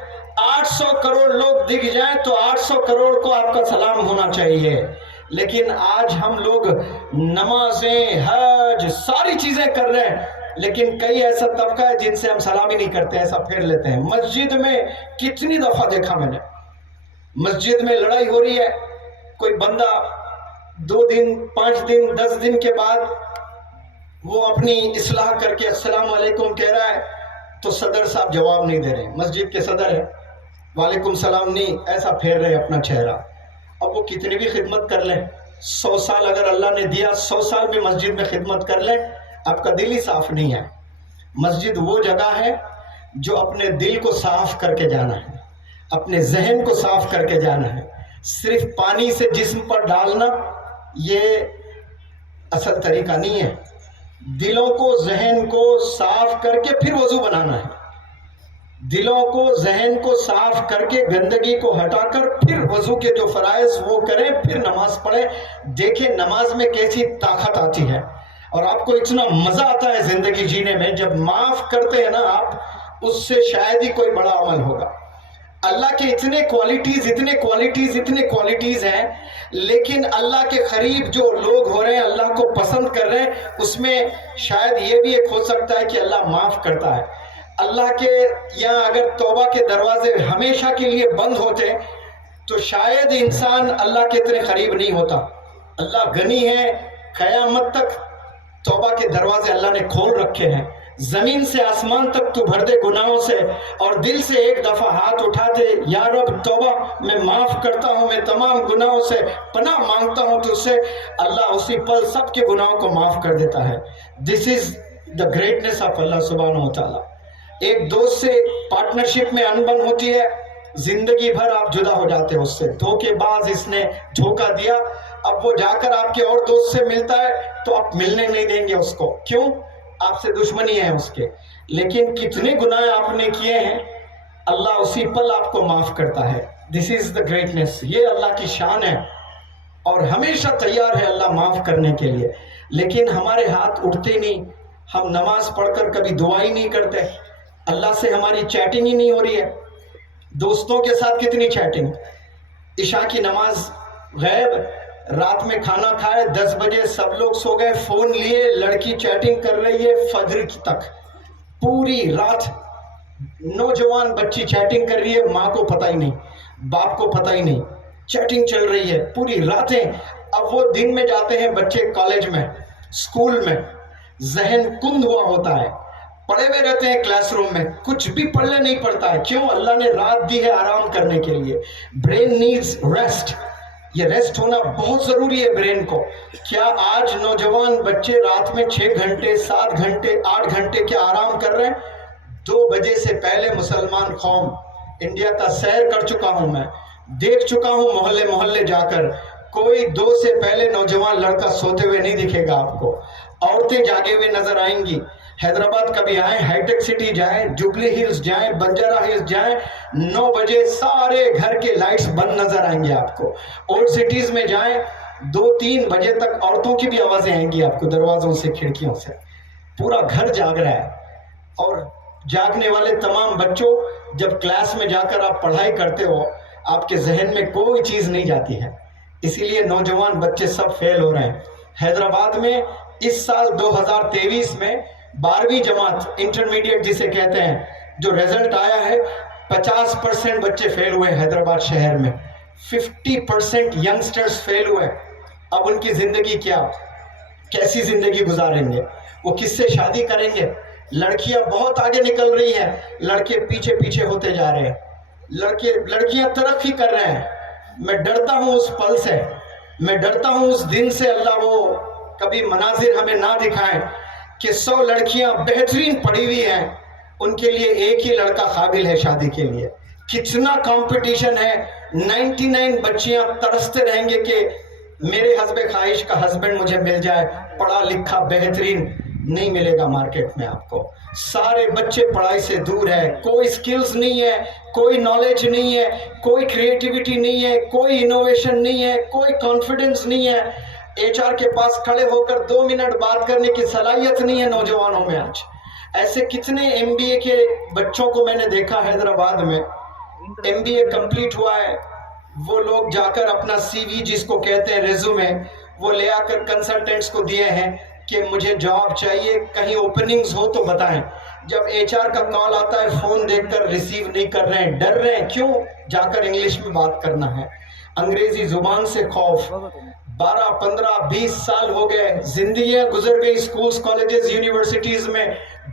800 کروڑ لوگ دکھ جائیں تو 800 کروڑ کو آپ کا سلام ہونا چاہیے. لیکن آج ہم لوگ نمازیں، حج، ساری چیزیں کر رہے ہیں، لیکن کئی ایسا طبقہ ہے جن سے ہم سلام ہی نہیں کرتے، ایسا پھیر لیتے ہیں. مسجد میں کتنی دفعہ دیکھا میں نے، مسجد میں لڑائی ہو رہی ہے، کوئی بندہ 2 دن 5 دن 10 دن کے بعد وہ اپنی اصلاح کر کے السلام علیکم کہہ رہا ہے، تو صدر صاحب جواب نہیں دے رہے. مسجد کے صدر ہے، وعلیکم السلام نہیں، ایسا پھیر رہے اپنا چہرہ. اب وہ کتنی بھی خدمت کر لیں، 100 سال اگر اللہ نے دیا، 100 سال بھی مسجد میں خدمت کر لیں، آپ کا دل ہی صاف نہیں ہے. مسجد وہ جگہ ہے جو اپنے دل کو صاف کر کے جانا ہے، اپنے ذہن کو صاف کر کے جانا ہے. صرف پانی سے جسم پر ڈالنا یہ اصل طریقہ نہیں ہے. دلوں کو، ذہن کو صاف کر کے پھر وضو بنانا ہے. دلوں کو، ذہن کو صاف کر کے، گندگی کو ہٹا کر پھر وضو کے جو فرائض وہ کریں، پھر نماز پڑھیں. دیکھیں نماز میں کیسی طاقت آتی ہے، اور آپ کو اتنا مزہ آتا ہے زندگی جینے میں جب معاف کرتے ہیں نا آپ. اس سے شاید ہی کوئی بڑا عمل ہوگا. اللہ کے اتنے کوالٹیز ہیں، لیکن اللہ کے قریب جو لوگ ہو رہے ہیں، اللہ کو پسند کر رہے ہیں، اس میں شاید یہ بھی ایک ہو سکتا ہے کہ اللہ معاف کرتا ہے. اللہ کے یہاں اگر توبہ کے دروازے ہمیشہ کے لیے بند ہوتے تو شاید انسان اللہ کے اتنے قریب نہیں ہوتا. اللہ غنی ہے، قیامت تک توبہ کے دروازے اللہ نے کھول رکھے ہیں. زمین سے آسمان تک تو بھر دے گناہوں سے، اور دل سے ایک دفعہ ہاتھ اٹھاتے، یا رب توبہ میں معاف کرتا ہوں، میں تمام گناہوں سے پناہ مانگتا ہوں تجھ سے، اللہ اسی پل سب کے گناہوں کو معاف کر دیتا ہے. دس از دا گریٹنس آف اللہ سبحانہ وتعالی. ایک دوست سے پارٹنرشپ میں انبن ہوتی ہے، زندگی بھر آپ جدا ہو جاتے ہیں اس سے. دھوکے باز اس نے دھوکہ دیا، اب وہ جا کر آپ کے اور دوست سے ملتا ہے تو آپ ملنے نہیں دیں گے اس کو. کیوں؟ آپ سے دشمنی ہے اس کے. لیکن کتنے گناہ آپ نے کیے ہیں، اللہ اسی پل آپ کو معاف کرتا ہے. دس از دا گریٹنس. یہ اللہ کی شان ہے، اور ہمیشہ تیار ہے اللہ معاف کرنے کے لیے. لیکن ہمارے ہاتھ اٹھتے نہیں. ہم نماز پڑھ کر کبھی دعا ہی نہیں کرتے. اللہ سے ہماری چیٹنگ ہی نہیں ہو رہی ہے. دوستوں کے ساتھ کتنی چیٹنگ. عشاء کی نماز غیب، رات میں کھانا کھائے 10 بجے سب لوگ سو گئے، فون لیے، لڑکی چیٹنگ کر رہی ہے فجر تک، پوری رات. نوجوان بچی چیٹنگ کر رہی ہے، ماں کو پتہ ہی نہیں، باپ کو پتہ ہی نہیں، چیٹنگ چل رہی ہے پوری راتیں. اب وہ دن میں جاتے ہیں بچے کالج میں، اسکول میں، ذہن کند ہوا ہوتا ہے، پڑے ہوئے رہتے ہیں کلاس روم میں، کچھ بھی پڑھنے نہیں پڑتا ہے. کیوں؟ اللہ نے رات دی ہے آرام کرنے کے لیے. Brain needs rest. یہ ریسٹ ہونا بہت ضروری ہے برین کو. کیا آج نوجوان بچے رات میں 6 گھنٹے 7 گھنٹے 8 گھنٹے کے آرام کر رہے ہیں؟ 2 بجے سے پہلے مسلمان قوم، انڈیا کا سیر کر چکا ہوں میں، دیکھ چکا ہوں محلے محلے جا کر، کوئی 2 سے پہلے نوجوان لڑکا سوتے ہوئے نہیں دکھے گا آپ کو. عورتیں جاگے ہوئے نظر آئیں گی. حیدرآباد کبھی آئیں، ہائی ٹیک سٹی جائیں، جوبلی ہلز جائیں، بنجارہ ہلز جائیں، 9 بجے سارے گھر کے لائٹس بند نظر آئیں گے آپ کو. اولڈ سٹیز میں جائیں، 2-3 بجے تک عورتوں کی بھی آوازیں آئیں گی آپ کو دروازوں سے، کھڑکیوں سے. پورا گھر جاگ رہا ہے، اور جاگنے والے تمام بچوں، جب کلاس میں جا کر آپ پڑھائی کرتے ہو آپ کے ذہن میں کوئی چیز نہیں جاتی ہے، اسی لیے نوجوان بچے سب فیل ہو رہے ہیں۔ حیدرآباد میں اس سال 2023 میں 12ویں جماعت انٹرمیڈیٹ جسے کہتے ہیں، جو رزلٹ آیا ہے 50% بچے فیل ہوئے حیدرآباد شہر میں، 50% ینگسٹرز فیل ہوئے۔ اب ان کی زندگی کیسی زندگی گزاریں گے؟ وہ کس سے شادی کریں گے؟ لڑکیاں بہت آگے نکل رہی ہیں، لڑکے پیچھے پیچھے ہوتے جا رہے ہیں، لڑکیاں ترقی کر رہے ہیں۔ میں ڈرتا ہوں اس پل سے، میں ڈرتا ہوں اس دن سے، اللہ وہ کبھی مناظر ہمیں نہ دکھائیں کہ 100 لڑکیاں بہترین پڑھی ہوئی ہیں، ان کے لیے ایک ہی لڑکا قابل ہے شادی کے لیے۔ کتنا کمپٹیشن ہے، 99 بچیاں ترستے رہیں گے کہ میرے حسب خواہش کا ہسبینڈ مجھے مل جائے، پڑھا لکھا بہترین نہیں ملے گا مارکیٹ میں آپ کو۔ سارے بچے پڑھائی سے دور ہے، کوئی سکلز نہیں ہے، کوئی نالج نہیں ہے، کوئی کریٹیوٹی نہیں ہے، کوئی انوویشن نہیں ہے، کوئی کانفیڈنس نہیں ہے، ایچ آر کے پاس کھڑے ہو کر 2 منٹ بات کرنے کی صلاحیت نہیں ہے نوجوانوں میں آج۔ ایسے کتنے ایم بی اے کے بچوں کو میں نے دیکھا حیدرآباد میں، ایم بی اے کمپلیٹ ہوا ہے، وہ لوگ جا کر اپنا سی وی جس کو کہتے ہیں ریزیومے، وہ لے آ کر کنسلٹنٹس کو دیے ہیں کہ مجھے جاب چاہیے، کہیں اوپننگز ہو تو بتائیں۔ جب ایچ آر کا کال آتا ہے فون دیکھ کر ریسیو نہیں کر رہے ہیں، ڈر رہے ہیں، کیوں؟ جا کر انگلش میں بات کرنا ہے، انگریزی زبان سے خوف۔ 12 15 20 سال ہو گئے، زندگیاں گزر گئی سکولز کالجز یونیورسٹیز میں،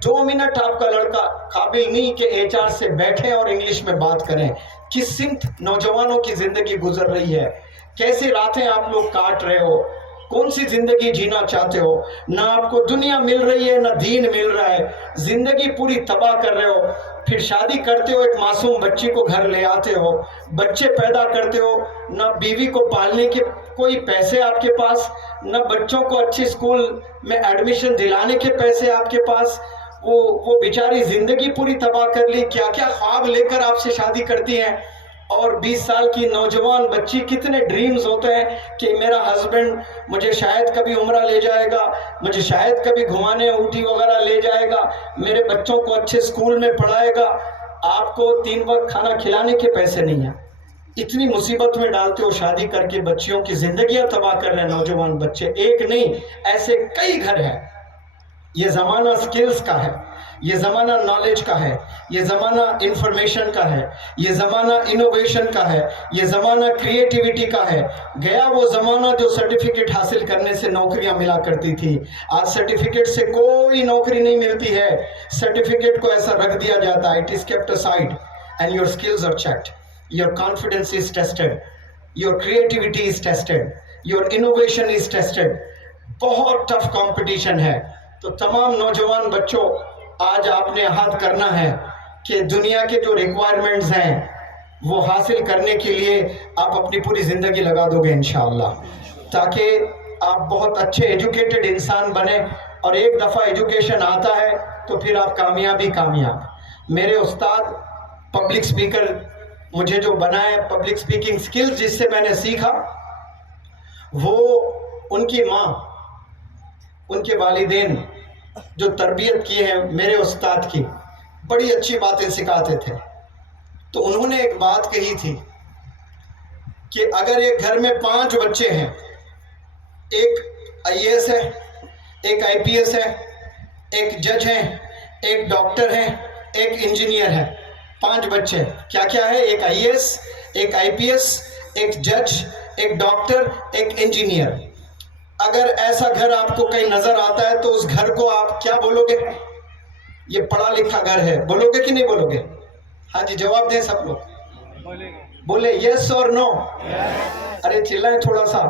2 منٹ آپ کا لڑکا قابل نہیں کہ ایچ آر سے بیٹھیں اور انگلش میں بات کریں۔ کس سمت نوجوانوں کی زندگی گزر رہی ہے، کیسے راتیں آپ لوگ کاٹ رہے ہو، کون سی زندگی جینا چاہتے ہو؟ نہ آپ کو دنیا مل رہی ہے نہ دین مل رہا ہے، زندگی پوری تباہ کر رہے ہو۔ پھر شادی کرتے ہو، ایک معصوم بچی کو گھر لے آتے ہو، بچے پیدا کرتے ہو، نہ بیوی کو پالنے کے کوئی پیسے آپ کے پاس، نہ بچوں کو اچھے اسکول میں ایڈمیشن دلانے کے پیسے آپ کے پاس۔ وہ بیچاری زندگی پوری تباہ کر لی، کیا کیا خواب لے کر آپ سے شادی کرتی ہیں۔ اور 20 سال کی نوجوان بچی، کتنے ڈریمز ہوتے ہیں کہ میرا ہسبینڈ مجھے شاید کبھی عمرہ لے جائے گا، مجھے شاید کبھی گھمانے اوٹی وغیرہ لے جائے گا، میرے بچوں کو اچھے سکول میں پڑھائے گا۔ آپ کو 3 وقت کھانا کھلانے کے پیسے نہیں ہیں، اتنی مصیبت میں ڈالتے ہو شادی کر کے، بچیوں کی زندگیاں تباہ کر رہے ہیں نوجوان بچے۔ ایک نہیں، ایسے کئی گھر ہیں۔ یہ زمانہ سکلز کا ہے، یہ زمانہ نالج کا ہے، یہ زمانہ انفارمیشن کا ہے، یہ زمانہ انوویشن کا ہے، یہ زمانہ کریٹیوٹی کا ہے۔ گیا وہ زمانہ جو سرٹیفکیٹ حاصل کرنے سے نوکریاں ملا کرتی تھی، آج سرٹیفکیٹ سے کوئی نوکری نہیں ملتی ہے۔ سرٹیفکیٹ کو ایسا رکھ دیا جاتا ہے، it is kept aside and your skills are checked, your confidence is tested, your creativity is tested, your innovation is tested۔ بہت ٹف کمپٹیشن ہے۔ تو تمام نوجوان بچوں، آج آپ نے عہد کرنا ہے کہ دنیا کے جو ریکوائرمنٹس ہیں وہ حاصل کرنے کے لیے آپ اپنی پوری زندگی لگا دو گے انشاءاللہ، تاکہ آپ بہت اچھے ایجوکیٹڈ انسان بنیں۔ اور ایک دفعہ ایجوکیشن آتا ہے تو پھر آپ کامیاب ہی کامیاب۔ میرے استاد پبلک سپیکر مجھے جو بنائے، پبلک سپیکنگ سکلز جس سے میں نے سیکھا، وہ ان کی ماں، ان کے والدین جو تربیت کی ہے میرے استاد کی، بڑی اچھی باتیں سکھاتے تھے۔ تو انہوں نے ایک بات کہی تھی کہ اگر ایک گھر میں 5 بچے ہیں، ایک آئی اے ایس ہے، ایک آئی پی ایس ہے، ایک جج ہے، ایک ڈاکٹر ہے، ایک انجینئر ہے، 5 بچے، کیا کیا ہے؟ ایک آئی اے ایس، ایک آئی پی ایس، ایک جج، ایک ڈاکٹر، ایک انجینئر۔ اگر ایسا گھر آپ کو کہیں نظر آتا ہے تو اس گھر کو آپ کیا بولو گے؟ یہ پڑھا لکھا گھر ہے، بولو گے کہ نہیں بولو گے؟ ہاں جی، جواب دیں سب لوگ، بولے یس اور نو۔ ارے چلائیں تھوڑا سا،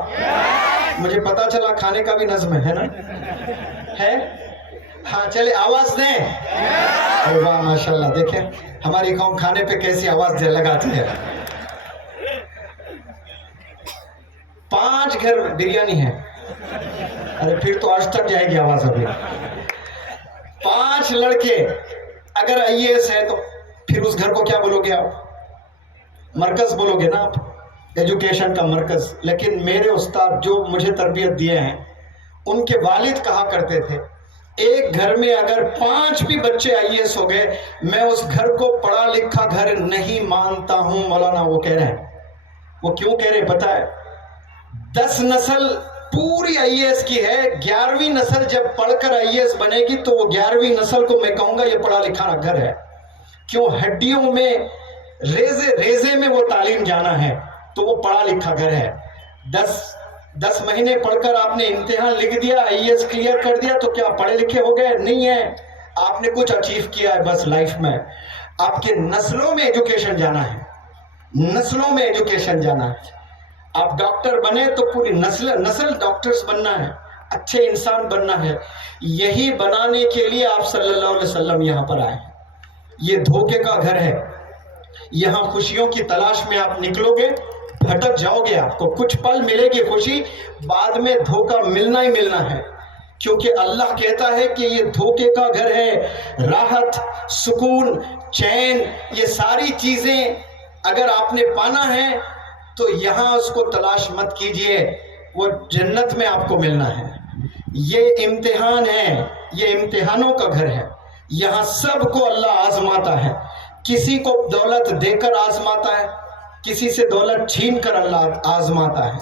مجھے پتا چلا کھانے کا بھی نظم ہے نا، ہے؟ ہاں چلے آواز دیں۔ ارے واہ ماشاءاللہ، دیکھیں ہماری قوم کھانے پہ کیسی آواز لگاتی ہے۔ 5 گھر بریانی ہے، ارے پھر تو آج تک جائے گی آواز ابھی۔ 5 لڑکے اگر آئی اے ایس ہے تو پھر اس گھر کو کیا بولو گے آپ؟ مرکز بولو گے نا آپ، ایجوکیشن کا مرکز۔ لیکن میرے استاد جو مجھے تربیت دیے ہیں، ان کے والد کہا کرتے تھے ایک گھر میں اگر 5 بھی بچے IAS ہو گئے، میں اس گھر کو پڑھا لکھا گھر نہیں مانتا ہوں۔ مولانا وہ کہہ رہے ہیں، وہ کیوں کہہ رہے پتہ ہے؟ 10 نسل پوری IAS کی ہے، 11ویں نسل جب پڑھ کر IAS بنے گی تو وہ 11ویں نسل کو میں کہوں گا یہ پڑھا لکھا گھر ہے۔ کیوں؟ ہڈیوں میں ریزے میں وہ تعلیم جانا ہے، تو وہ پڑھا لکھا گھر ہے۔ 10 مہینے پڑھ کر آپ نے امتحان لکھ دیا، IAS کلیئر کر دیا، تو کیا پڑھے لکھے ہو گئے؟ نہیں ہے، آپ نے کچھ اچیو کیا ہے بس لائف میں۔ آپ کے نسلوں میں ایجوکیشن جانا ہے، نسلوں میں ایجوکیشن جانا ہے۔ آپ ڈاکٹر بنے تو پوری نسل ڈاکٹرز بننا ہے، اچھے انسان بننا ہے۔ یہی بنانے کے لیے آپ صلی اللہ علیہ وسلم یہاں پر آئے۔ یہ دھوکے کا گھر ہے، یہاں خوشیوں کی تلاش میں آپ نکلو گے، بھٹک جاؤ گے، آپ کو کچھ پل ملے گی خوشی، بعد میں دھوکہ ملنا ہی ملنا ہے۔ کیونکہ اللہ کہتا ہے کہ یہ دھوکے کا گھر ہے۔ راحت، سکون، چین، یہ ساری چیزیں اگر آپ نے پانا ہے تو یہاں اس کو تلاش مت کیجئے، وہ جنت میں آپ کو ملنا ہے۔ یہ امتحان ہے، یہ امتحانوں کا گھر ہے، یہاں سب کو اللہ آزماتا ہے۔ کسی کو دولت دے کر آزماتا ہے، کسی سے دولت چھین کر اللہ آزماتا ہے،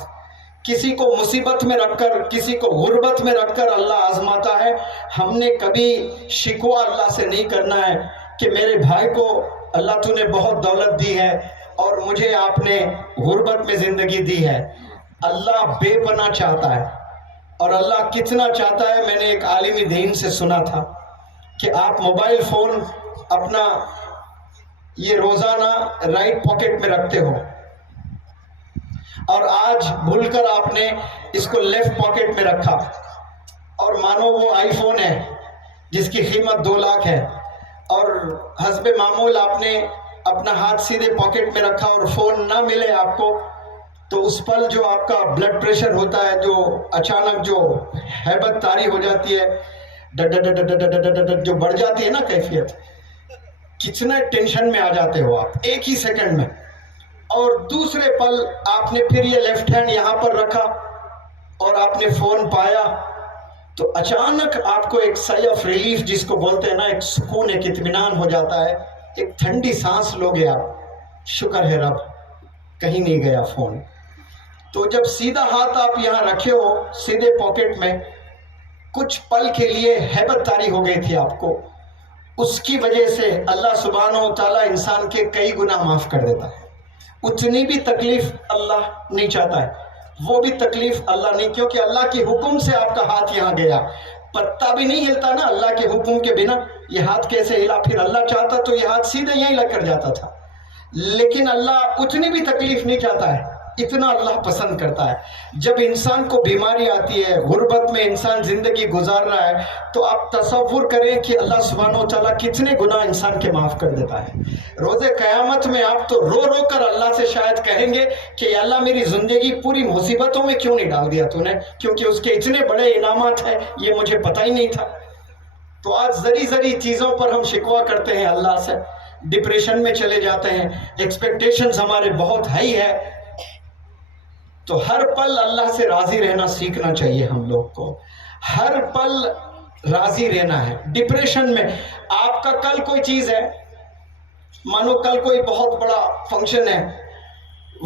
کسی کو مصیبت میں رکھ کر، کسی کو غربت میں رکھ کر اللہ آزماتا ہے۔ ہم نے کبھی شکوہ اللہ سے نہیں کرنا ہے کہ میرے بھائی کو اللہ تو نے بہت دولت دی ہے اور مجھے آپ نے غربت میں زندگی دی ہے۔ اللہ بے پناہ چاہتا ہے، اور اللہ کتنا چاہتا ہے، میں نے ایک عالم دین سے سنا تھا کہ آپ موبائل فون اپنا یہ روزانہ رائٹ پاکٹ میں رکھتے ہو، اور آج بھول کر آپ نے اس کو لیفٹ پاکٹ میں رکھا، اور مانو وہ آئی فون ہے جس کی قیمت 2 لاکھ ہے، اور حسب معمول آپ نے اپنا ہاتھ سیدھے پاکٹ میں رکھا اور فون نہ ملے آپ کو، تو اس پل جو آپ کا بلڈ پریشر ہوتا ہے، جو اچانک جو ہیبت طاری ہو جاتی ہے، جو بڑھ جاتی ہے نا کیفیت، کتنا ٹینشن میں آ جاتے ہو آپ ایک ہی سیکنڈ میں۔ اور دوسرے پل آپ نے پھر یہ لیفٹ ہینڈ یہاں پر رکھا اور آپ نے فون پایا، تو اچانک آپ کو ایک سائے آف ریلیف جس کو بولتے ہیں نا، ایک سکون، ایک اطمینان ہو جاتا ہے، ایک ٹھنڈی سانس لوگے آپ، شکر ہے رب کہیں نہیں گیا فون۔ تو جب سیدھا ہاتھ آپ یہاں رکھے ہو سیدھے پاکٹ میں، کچھ پل کے لیے ہیبت طاری ہو گئی تھی آپ کو، اس کی وجہ سے اللہ سبحانہ و تعالیٰ انسان کے کئی گناہ معاف کر دیتا ہے۔ اتنی بھی تکلیف اللہ نہیں چاہتا ہے، وہ بھی تکلیف اللہ نہیں، کیونکہ اللہ کے حکم سے آپ کا ہاتھ یہاں گیا، پتہ بھی نہیں ہلتا نا اللہ کے حکم کے بنا، یہ ہاتھ کیسے ہلا؟ پھر اللہ چاہتا تو یہ ہاتھ سیدھے یہیں لگ کر جاتا تھا، لیکن اللہ اتنی بھی تکلیف نہیں چاہتا ہے، اتنا اللہ پسند کرتا ہے۔ جب انسان کو بیماری آتی ہے، غربت میں انسان زندگی گزار رہا ہے، تو آپ تصور کریں کہ اللہ سبحانہ و تعالیٰ کتنے گناہ انسان کے معاف کر دیتا ہے۔ روز قیامت میں آپ تو رو رو کر اللہ سے شاید کہیں گے کہ اللہ میری زندگی پوری مصیبتوں میں کیوں نہیں ڈال دیا تو نے، کیونکہ اس کے اتنے بڑے انعامات ہیں، یہ مجھے پتہ ہی نہیں تھا۔ تو آج ذری چیزوں پر ہم شکوہ کرتے ہیں اللہ سے، ڈپریشن میں چلے جاتے ہیں، ایکسپیکٹیشنز ہمارے بہت ہائی ہے۔ تو ہر پل اللہ سے راضی رہنا سیکھنا چاہیے ہم لوگ کو، ہر پل راضی رہنا ہے۔ ڈپریشن میں آپ کا کل کوئی چیز ہے، مانو کل کوئی بہت بڑا فنکشن ہے،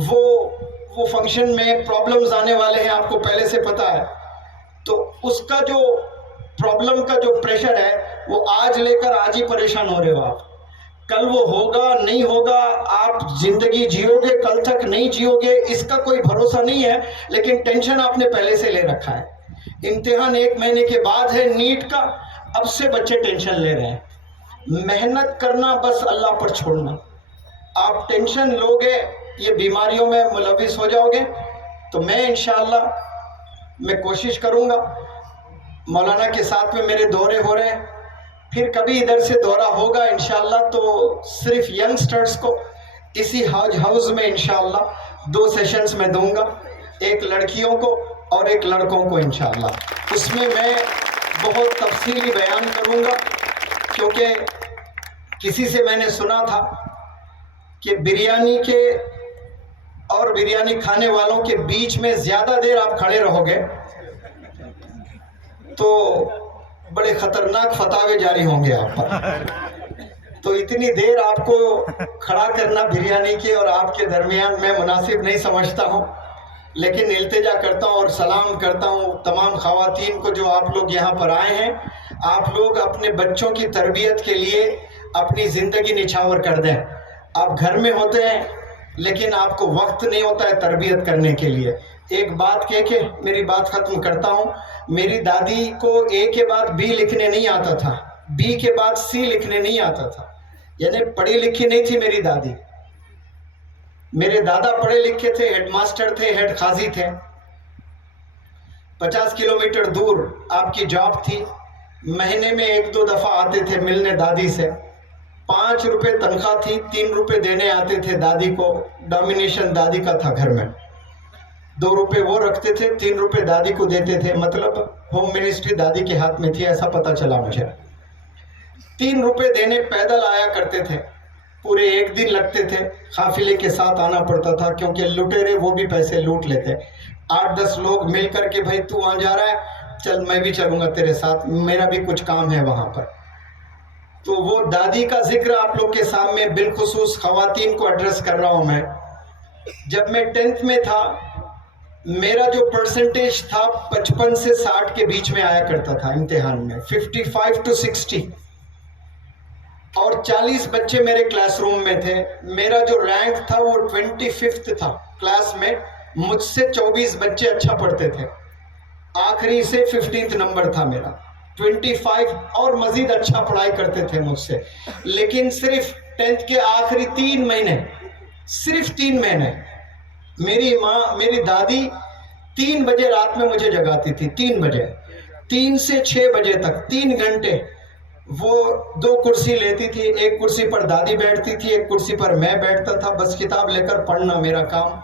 وہ فنکشن میں پرابلمز آنے والے ہیں، آپ کو پہلے سے پتا ہے، تو اس کا جو پرابلم کا جو پریشر ہے وہ آج لے کر آج ہی پریشان ہو رہے ہو آپ، کل وہ ہوگا نہیں ہوگا، آپ زندگی جیو گے کل تک نہیں جیو گے، اس کا کوئی بھروسہ نہیں ہے، لیکن ٹینشن آپ نے پہلے سے لے رکھا ہے۔ امتحان 1 مہینے کے بعد ہے نیٹ کا، اب سے بچے ٹینشن لے رہے ہیں۔ محنت کرنا بس اللہ پر چھوڑنا، آپ ٹینشن لوگے یہ بیماریوں میں ملوث ہو جاؤ گے۔ تو میں انشاءاللہ میں کوشش کروں گا، مولانا کے ساتھ میں میرے دورے ہو رہے ہیں، پھر کبھی ادھر سے دورہ ہوگا انشاءاللہ تو صرف ینگسٹرز کو اسی ہاؤس میں انشاءاللہ 2 سیشنز میں دوں گا، ایک لڑکیوں کو اور ایک لڑکوں کو انشاءاللہ۔ اس میں بہت تفصیلی بیان کروں گا، کیونکہ کسی سے میں نے سنا تھا کہ بریانی کے اور بریانی کھانے والوں کے بیچ میں زیادہ دیر آپ کھڑے رہو گے تو بڑے خطرناک فتاوے جاری ہوں گے آپ پر. تو اتنی دیر آپ کو کھڑا کرنا بریانی کے اور آپ کے درمیان میں مناسب نہیں سمجھتا ہوں، لیکن التجا کرتا ہوں اور سلام کرتا ہوں تمام خواتین کو جو آپ لوگ یہاں پر آئے ہیں. آپ لوگ اپنے بچوں کی تربیت کے لیے اپنی زندگی نچھاور کر دیں. آپ گھر میں ہوتے ہیں لیکن آپ کو وقت نہیں ہوتا ہے تربیت کرنے کے لیے. ایک بات کہہ کے میری بات ختم کرتا ہوں. میری دادی کو اے کے بعد بی لکھنے نہیں آتا تھا، بی کے بعد سی لکھنے نہیں آتا تھا، یعنی پڑھی لکھی نہیں تھی میری دادی. میرے دادا پڑھے لکھے تھے، ہیڈ ماسٹر تھے، ہیڈ قاضی تھے. 50 کلومیٹر دور آپ کی جاب تھی. مہینے میں 1-2 دفعہ آتے تھے ملنے دادی سے. 5 روپے تنخواہ تھی، 3 روپے دینے آتے تھے دادی کو. ڈومینیشن دادی کا تھا گھر میں. 2 روپے وہ رکھتے تھے، 3 روپے دادی کو دیتے تھے. مطلب ہوم منسٹری دادی کے ہاتھ میں تھی، ایسا پتا چلا مجھے. 3 روپے دینے پیدل آیا کرتے تھے. پورے 1 دن لگتے تھے. قافلے کے ساتھ آنا پڑتا تھا کیونکہ لٹیرے وہ بھی پیسے لوٹ لیتے. 8-10 لوگ مل کر کے بھائی تو وہاں جا رہا ہے، چل میں بھی چلوں گا تیرے ساتھ، میرا بھی کچھ کام ہے وہاں پر. تو وہ دادی کا ذکر آپ لوگ کے سامنے بالخصوص خواتین کو ایڈریس کر رہا ہوں میں. جب میں 10th میں تھا میرا جو پرسنٹیج تھا 55 سے 60 کے بیچ میں آیا کرتا تھا امتحان میں، 55 to 60. اور 40 بچے میرے کلاس روم میں تھے. میرا جو رینک تھا وہ 25 تھا کلاس میں. مجھ سے 24 بچے اچھا پڑھتے تھے. آخری سے 15 نمبر تھا میرا. 25 اور مزید اچھا پڑھائی کرتے تھے مجھ سے. لیکن صرف 10th کے آخری 3 مہینے، صرف 3 مہینے میری ماں، میری دادی 3 بجے رات میں مجھے جگاتی تھی. 3 بجے، 3 سے 6 بجے تک 3 گھنٹے. وہ 2 کرسی لیتی تھی، ایک کرسی پر دادی بیٹھتی تھی، ایک کرسی پر میں بیٹھتا تھا. بس کتاب لے کر پڑھنا میرا کام.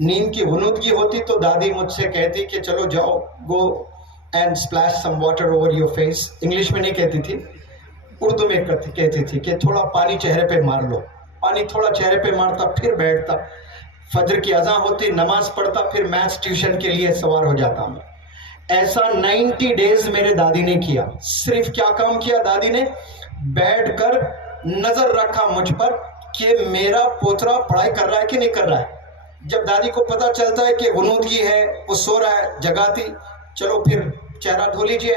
نیند کی غنودگی ہوتی تو دادی مجھ سے کہتی کہ چلو جاؤ، go and splash some water over your face. English میں نہیں کہتی تھی، اردو میں کہتی تھی کہ تھوڑا پانی چہرے پہ مار لو. پانی تھوڑا چہرے پہ مارتا، پھر بیٹھتا. فجر کی اذان ہوتی، نماز پڑھتا، پھر میتھس ٹیوشن کے لیے سوار ہو جاتا میں. ایسا 90 ڈیز میرے دادی نے کیا. صرف کیا کام کیا دادی نے؟ بیٹھ کر نظر رکھا مجھ پر کہ میرا پوترا پڑھائی کر رہا ہے کہ نہیں کر رہا ہے. جب دادی کو پتا چلتا ہے کہ غنودگی ہے، وہ سو رہا ہے، جگاتی، چلو پھر چہرہ دھو لیجئے،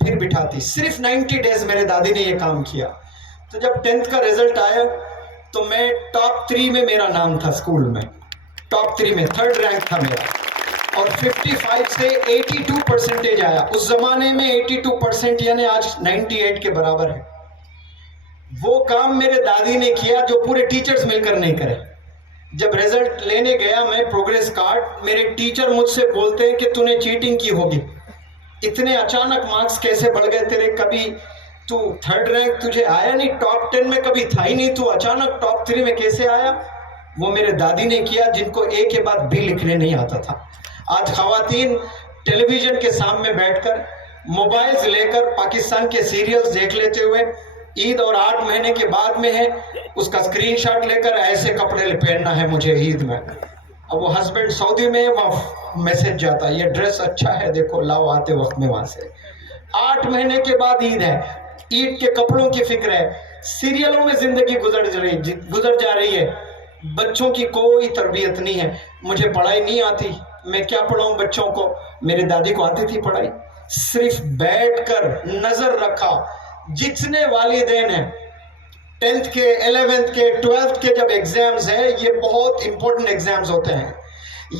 پھر بٹھاتی. صرف 90 ڈیز میرے دادی نے یہ کام کیا. تو جب 10th کا رزلٹ آیا تو میں ٹاپ 3 میں میرا نام تھا اسکول میں. ٹاپ 3 میں 3rd رینک تھا میرا. اور 55 سے 82 پرسنٹیج آیا. اس زمانے میں 82% یعنی آج 98 کے برابر ہے. وہ کام میرے دادی نے کیا جو پورے ٹیچرز مل کر نہیں کرے. جب رزلٹ لینے گیا میں پروگریس کارڈ، میرے ٹیچر مجھ سے بولتے ہیں کہ تو نے چیٹنگ کی ہوگی، اتنے اچانک مارکس کیسے بڑھ گئے تیرے؟ کبھی تو 3rd رینک تجھے آیا نہیں، ٹاپ 10 میں کبھی تھا ہی نہیں، تو اچانک ٹاپ 3 میں کیسے آیا؟ وہ میرے دادی نے کیا جن کو اے کے بعد بی لکھنے نہیں آتا تھا. آج خواتین ٹیلی ویژن کے سامنے بیٹھ کر موبائلز لے کر پاکستان کے سیریلز دیکھ لیتے ہوئے، عید اور 8 مہینے کے بعد میں ہے، اس کا اسکرین شاٹ لے کر ایسے کپڑے پہننا ہے مجھے عید میں. اب وہ ہسبینڈ سعودی میں، وہاں میسج جاتا یہ ڈریس اچھا ہے دیکھو لاؤ آتے وقت میں وہاں سے. 8 مہینے کے بعد عید ہے، عید کے کپڑوں کی فکر ہے. سیریلوں میں زندگی گزر جا رہی ہے. بچوں کی کوئی تربیت نہیں ہے. مجھے پڑھائی نہیں آتی، میں کیا پڑھاؤں بچوں کو؟ میرے دادی کو آتی تھی پڑھائی. صرف بیٹھ کر نظر رکھا. جتنے والدین ہیں 10th کے 11th کے 12th کے جب ایگزامز ہیں، یہ بہت امپورٹنٹ ایگزامز ہوتے ہیں.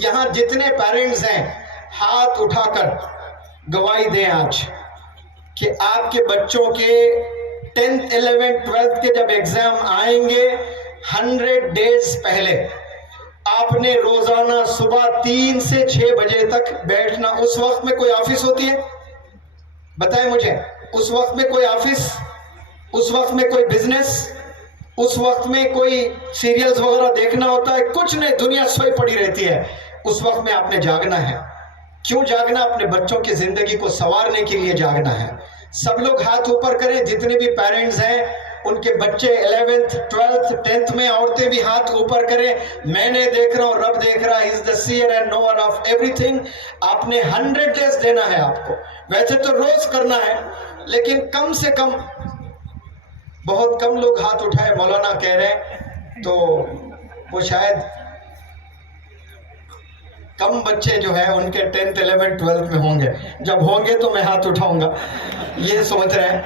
یہاں جتنے پیرنٹس ہیں ہاتھ اٹھا کر گواہی دیں آج کہ آپ کے بچوں کے 10th 11th 12th کے جب ایگزام آئیں گے 100 ڈیز پہلے آپ نے روزانہ صبح 3 سے 6 بجے تک بیٹھنا. اس وقت میں کوئی آفس ہوتی ہے؟ بتائیں مجھے. اس وقت میں کوئی آفس، اس وقت میں کوئی بزنس، اس وقت میں کوئی سیریلز وغیرہ دیکھنا ہوتا ہے؟ کچھ نہیں، دنیا سوئی پڑی رہتی ہے. اس وقت میں آپ نے جاگنا ہے. کیوں جاگنا؟ اپنے بچوں کی زندگی کو سنوارنے کے لیے جاگنا ہے. سب لوگ ہاتھ اوپر کریں، جتنے بھی پیرنٹس ہیں ان کے بچے 11th 12th 10th میں عورتیں بھی ہاتھ اوپر کریں. میں نے دیکھ رہا ہوں, رب دیکھ رہا ہے. He is the seer and knower of everything. آپ نے 100 days دینا ہے آپ کو. ویسے تو روز کرنا ہے, لیکن کم سے کم, بہت کم لوگ ہاتھ اٹھائے مولانا کہہ رہے ہیں, تو وہ شاید کم بچے جو ہیں ان کے 10th 11th 12th میں ہوں گے. جب ہوں گے تو میں ہاتھ اٹھاؤں گا, یہ سوچ رہے ہیں.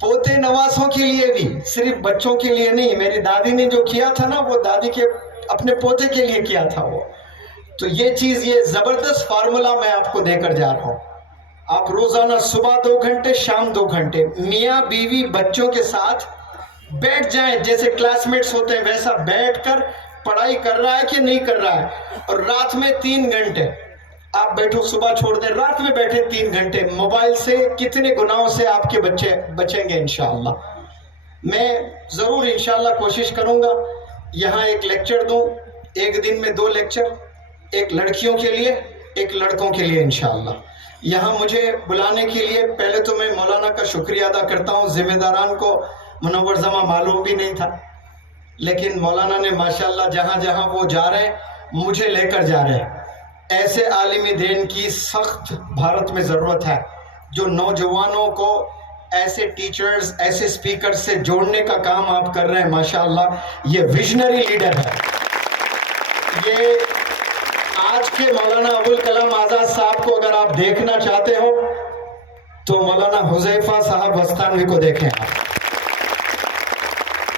پوتے نواسوں کے لیے بھی, صرف بچوں کے لیے نہیں. میری دادی نے جو کیا تھا نا, وہ دادی کے اپنے پوتے کے لیے کیا تھا وہ. تو یہ چیز, یہ زبردست فارمولا میں آپ کو دے کر جا رہا ہوں. آپ روزانہ صبح 2 گھنٹے, شام 2 گھنٹے میاں بیوی بچوں کے ساتھ بیٹھ جائیں. جیسے کلاس میٹس ہوتے ہیں ویسا بیٹھ کر پڑھائی کر رہا ہے کہ نہیں کر رہا ہے. اور رات میں 3 گھنٹے آپ بیٹھو, صبح چھوڑ دیں, رات میں بیٹھے 3 گھنٹے. موبائل سے کتنے گناہوں سے آپ کے بچے بچیں گے انشاءاللہ. میں ضرور انشاءاللہ کوشش کروں گا یہاں ایک لیکچر دوں, ایک دن میں 2 لیکچر, ایک لڑکیوں کے لیے, ایک لڑکوں کے لیے انشاءاللہ. یہاں مجھے بلانے کے لیے پہلے تو میں مولانا کا شکریہ ادا کرتا ہوں. ذمہ داران کو منور زماں معلوم بھی نہیں تھا, لیکن مولانا نے ماشاءاللہ جہاں جہاں وہ جا رہے ہیں مجھے لے کر جا رہے ہیں. ایسے عالمی دین کی سخت بھارت میں ضرورت ہے, جو نوجوانوں کو ایسے ٹیچرز, ایسے سپیکر سے جوڑنے کا کام آپ کر رہے ہیں. ماشاءاللہ یہ ویژنری لیڈر ہے. یہ آج کے مولانا ابوالکلام آزاد صاحب کو اگر آپ دیکھنا چاہتے ہو تو مولانا حذیفہ صاحب وستانوی کو دیکھیں.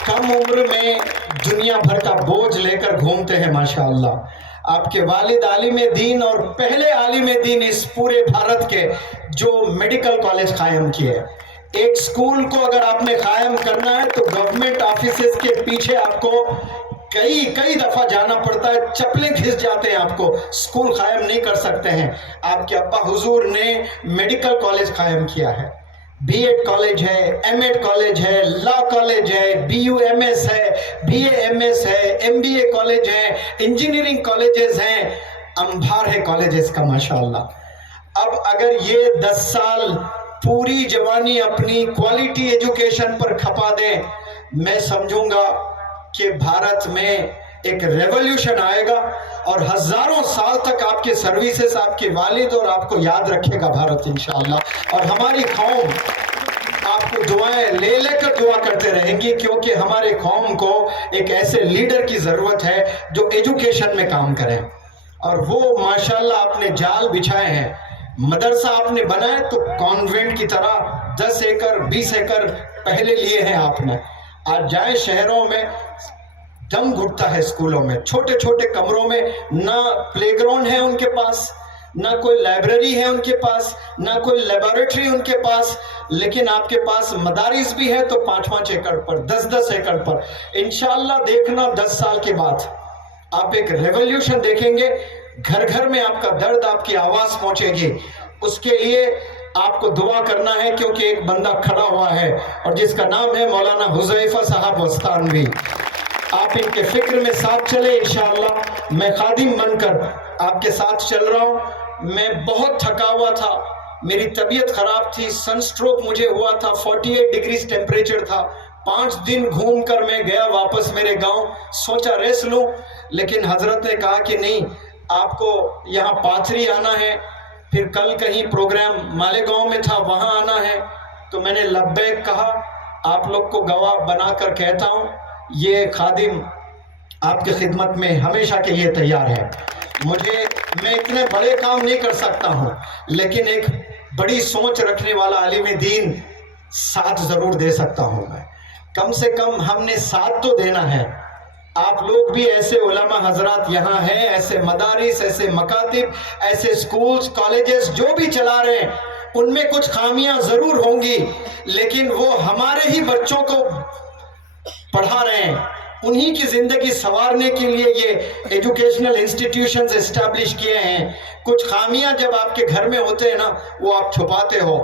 کم عمر میں دنیا بھر کا بوجھ لے کر گھومتے ہیں ماشاءاللہ. آپ کے والد عالم دین, اور پہلے عالم دین اس پورے بھارت کے, جو میڈیکل کالج قائم کیے. ایک سکول کو اگر آپ نے قائم کرنا ہے تو گورنمنٹ آفیسز کے پیچھے آپ کو کئی دفعہ جانا پڑتا ہے, چپلیں گھس جاتے ہیں آپ کو, سکول قائم نہیں کر سکتے ہیں. آپ کے ابا حضور نے میڈیکل کالج قائم کیا ہے, بی ایڈ کالج ہے, ایم ایڈ کالج ہے, لا کالج ہے, بی یو ایم ایس ہے, بی اے ایم ایس ہے, ایم بی اے کالج ہے, انجینئرنگ کالجز ہیں, انبار ہے کالجز کا ماشاءاللہ. اب اگر یہ 10 سال پوری جوانی اپنی کوالٹی ایجوکیشن پر کھپا دیں, میں سمجھوں گا کہ بھارت میں ایک ریولیوشن آئے گا, اور ہزاروں سال تک آپ کے سروسز, آپ کے والد اور آپ کو یاد رکھے گا بھارت انشاءاللہ. اور ہماری قوم آپ کو دعائیں لے کر دعا کرتے رہیں گی, کیونکہ ہمارے قوم کو ایک ایسے لیڈر کی ضرورت ہے جو ایجوکیشن میں کام کریں. اور وہ ماشاءاللہ آپ نے جال بچھائے ہیں. مدرسہ آپ نے بنائے تو کانوینٹ کی طرح 10 ایکڑ 20 ایکڑ پہلے لیے ہیں آپ نے. آج جائیں شہروں میں, دم گھٹتا ہے اسکولوں میں, چھوٹے چھوٹے کمروں میں, نہ پلے گراؤنڈ ہے ان کے پاس, نہ کوئی لائبریری ہے ان کے پاس, نہ کوئی لیبارٹری ان کے پاس. لیکن آپ کے پاس مدارس بھی ہے تو 5-5 ایکڑ پر, 10-10 ایکڑ پر. انشاءاللہ دیکھنا 10 سال کے بعد آپ ایک ریولیوشن دیکھیں گے. گھر گھر میں آپ کا درد, آپ کی آواز پہنچے گی. اس کے لیے آپ کو دعا کرنا ہے, کیونکہ ایک بندہ کھڑا ہوا ہے اور جس کا نام ہے مولانا حذیفہ صاحب وستانوی. آپ ان کے فکر میں ساتھ چلے انشاءاللہ. میں خادم بن کر آپ کے ساتھ چل رہا ہوں. میں بہت تھکا ہوا تھا, میری طبیعت خراب تھی, سن سٹروک مجھے ہوا تھا, 48 ڈگریز ٹیمپریچر تھا. 5 دن گھوم کر میں گیا واپس میرے گاؤں, سوچا ریسٹ لوں, لیکن حضرت نے کہا کہ نہیں, آپ کو یہاں پاتھری آنا ہے, پھر کل کہیں پروگرام مالیگاؤں میں تھا وہاں آنا ہے. تو میں نے لبیک کہا. آپ لوگ کو گواہ بنا کر کہتا ہوں, یہ خادم آپ کی خدمت میں ہمیشہ کے لیے تیار ہے. میں اتنے بڑے کام نہیں کر سکتا ہوں, لیکن ایک بڑی سوچ رکھنے والا عالم دین ساتھ ضرور دے سکتا ہوں. میں کم سے کم ہم نے ساتھ تو دینا ہے. آپ لوگ بھی ایسے علماء حضرات یہاں ہیں, ایسے مدارس, ایسے مکاتب, ایسے سکولز, کالجز جو بھی چلا رہے ہیں, ان میں کچھ خامیاں ضرور ہوں گی, لیکن وہ ہمارے ہی بچوں کو پڑھا رہے ہیں. انہی کی زندگی سنوارنے کے لیے یہ ایجوکیشنل انسٹیٹیوشنز اسٹیبلش کیے ہیں. کچھ خامیاں جب آپ کے گھر میں ہوتے ہیں نا, وہ آپ چھپاتے ہو.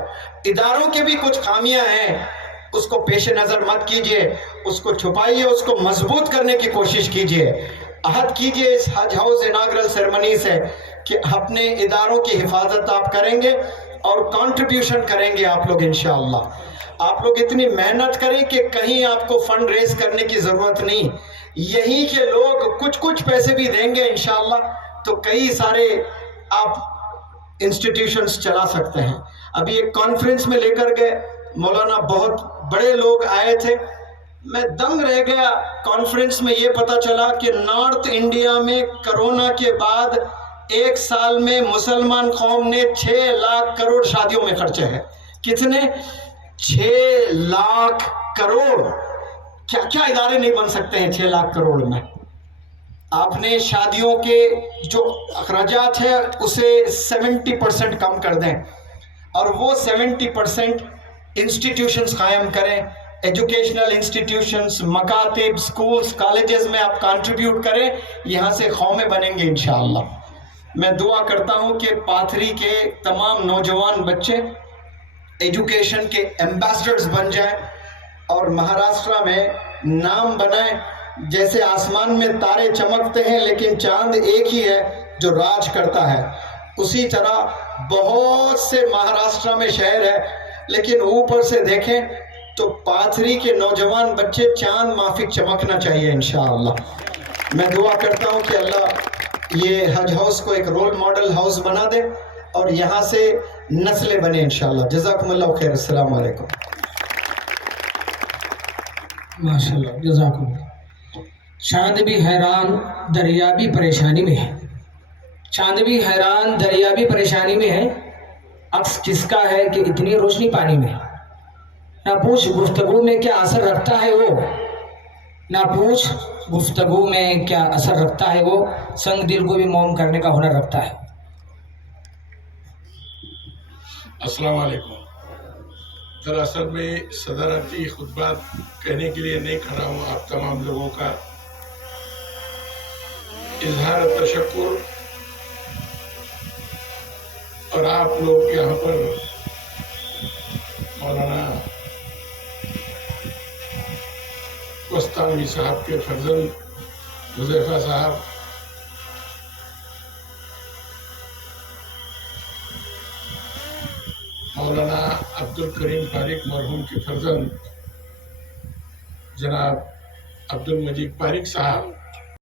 اداروں کے بھی کچھ خامیاں ہیں, اس کو پیش نظر مت کیجئے, اس کو چھپائیے, اس کو مضبوط کرنے کی کوشش کیجئے. عہد کیجئے اس حج ہاؤس اناگرل سیرمنی سے کہ اپنے اداروں کی حفاظت آپ کریں گے اور کنٹریبیوشن کریں گے آپ لوگ انشاءاللہ. آپ لوگ اتنی محنت کریں کہ کہیں آپ کو فنڈ ریز کرنے کی ضرورت نہیں، یہی کے لوگ کچھ کچھ پیسے بھی دیں گے انشاءاللہ، تو کئی سارے آپ انسٹیٹیوشنز چلا سکتے ہیں۔ ابھی ایک کانفرنس میں لے کر گئے مولانا، بہت بڑے لوگ آئے تھے، میں دنگ رہ گیا۔ کانفرنس میں یہ پتا چلا کہ نارتھ انڈیا میں کرونا کے بعد ایک سال میں مسلمان قوم نے 6 لاکھ کروڑ شادیوں میں خرچے ہیں۔ کتنے؟ 6 لاکھ کروڑ۔ کیا کیا ادارے نہیں بن سکتے ہیں 6 لاکھ کروڑ میں؟ آپ نے شادیوں کے جو اخراجات ہیں اسے 70% کم کر دیں، اور وہ 70% انسٹیٹیوشنز قائم کریں، ایجوکیشنل انسٹیٹیوشنز، مکاتب، سکولز، کالجز میں آپ کنٹریبیوٹ کریں، یہاں سے قومیں بنیں گے انشاءاللہ۔ میں دعا کرتا ہوں کہ پاتھری کے تمام نوجوان بچے ایجوکیشن کے ایمبیسڈرز بن جائیں اور مہاراشٹرا میں نام بنائیں۔ جیسے آسمان میں تارے چمکتے ہیں لیکن چاند ایک ہی ہے جو راج کرتا ہے، اسی طرح بہت سے مہاراشٹرا میں شہر ہے لیکن اوپر سے دیکھیں تو پاتھری کے نوجوان بچے چاند مافک چمکنا چاہیے انشاءاللہ۔ میں دعا کرتا ہوں کہ اللہ یہ حج ہاؤس کو ایک رول ماڈل ہاؤس بنا دے اور یہاں سے نسلیں بنے انشاءاللہ۔ جزاکم اللہ خیر، السلام علیکم۔ ماشاءاللہ، جزاکم اللہ۔ چاند بھی حیران دریا بھی پریشانی میں ہے، چاند بھی حیران دریا بھی پریشانی میں ہے، عکس کس کا ہے کہ اتنی روشنی پانی میں ہے۔ نہ پوچھ گفتگو میں کیا اثر رکھتا ہے وہ، نہ پوچھ گفتگو میں کیا اثر رکھتا ہے وہ، سنگ دل کو بھی موم کرنے کا ہنر رکھتا ہے۔ السلام علیکم۔ دراصل میں صدارتی خطبات کہنے کے لیے نہیں کھڑا ہوں، آپ تمام لوگوں کا اظہار تشکر، اور آپ لوگ یہاں پر مولانا کوستانوی صاحب کے فرزند حذیفہ صاحب، مولانا عبدالکریم پاریک مرحوم کے فرزند جناب عبدالمجید پاریک صاحب،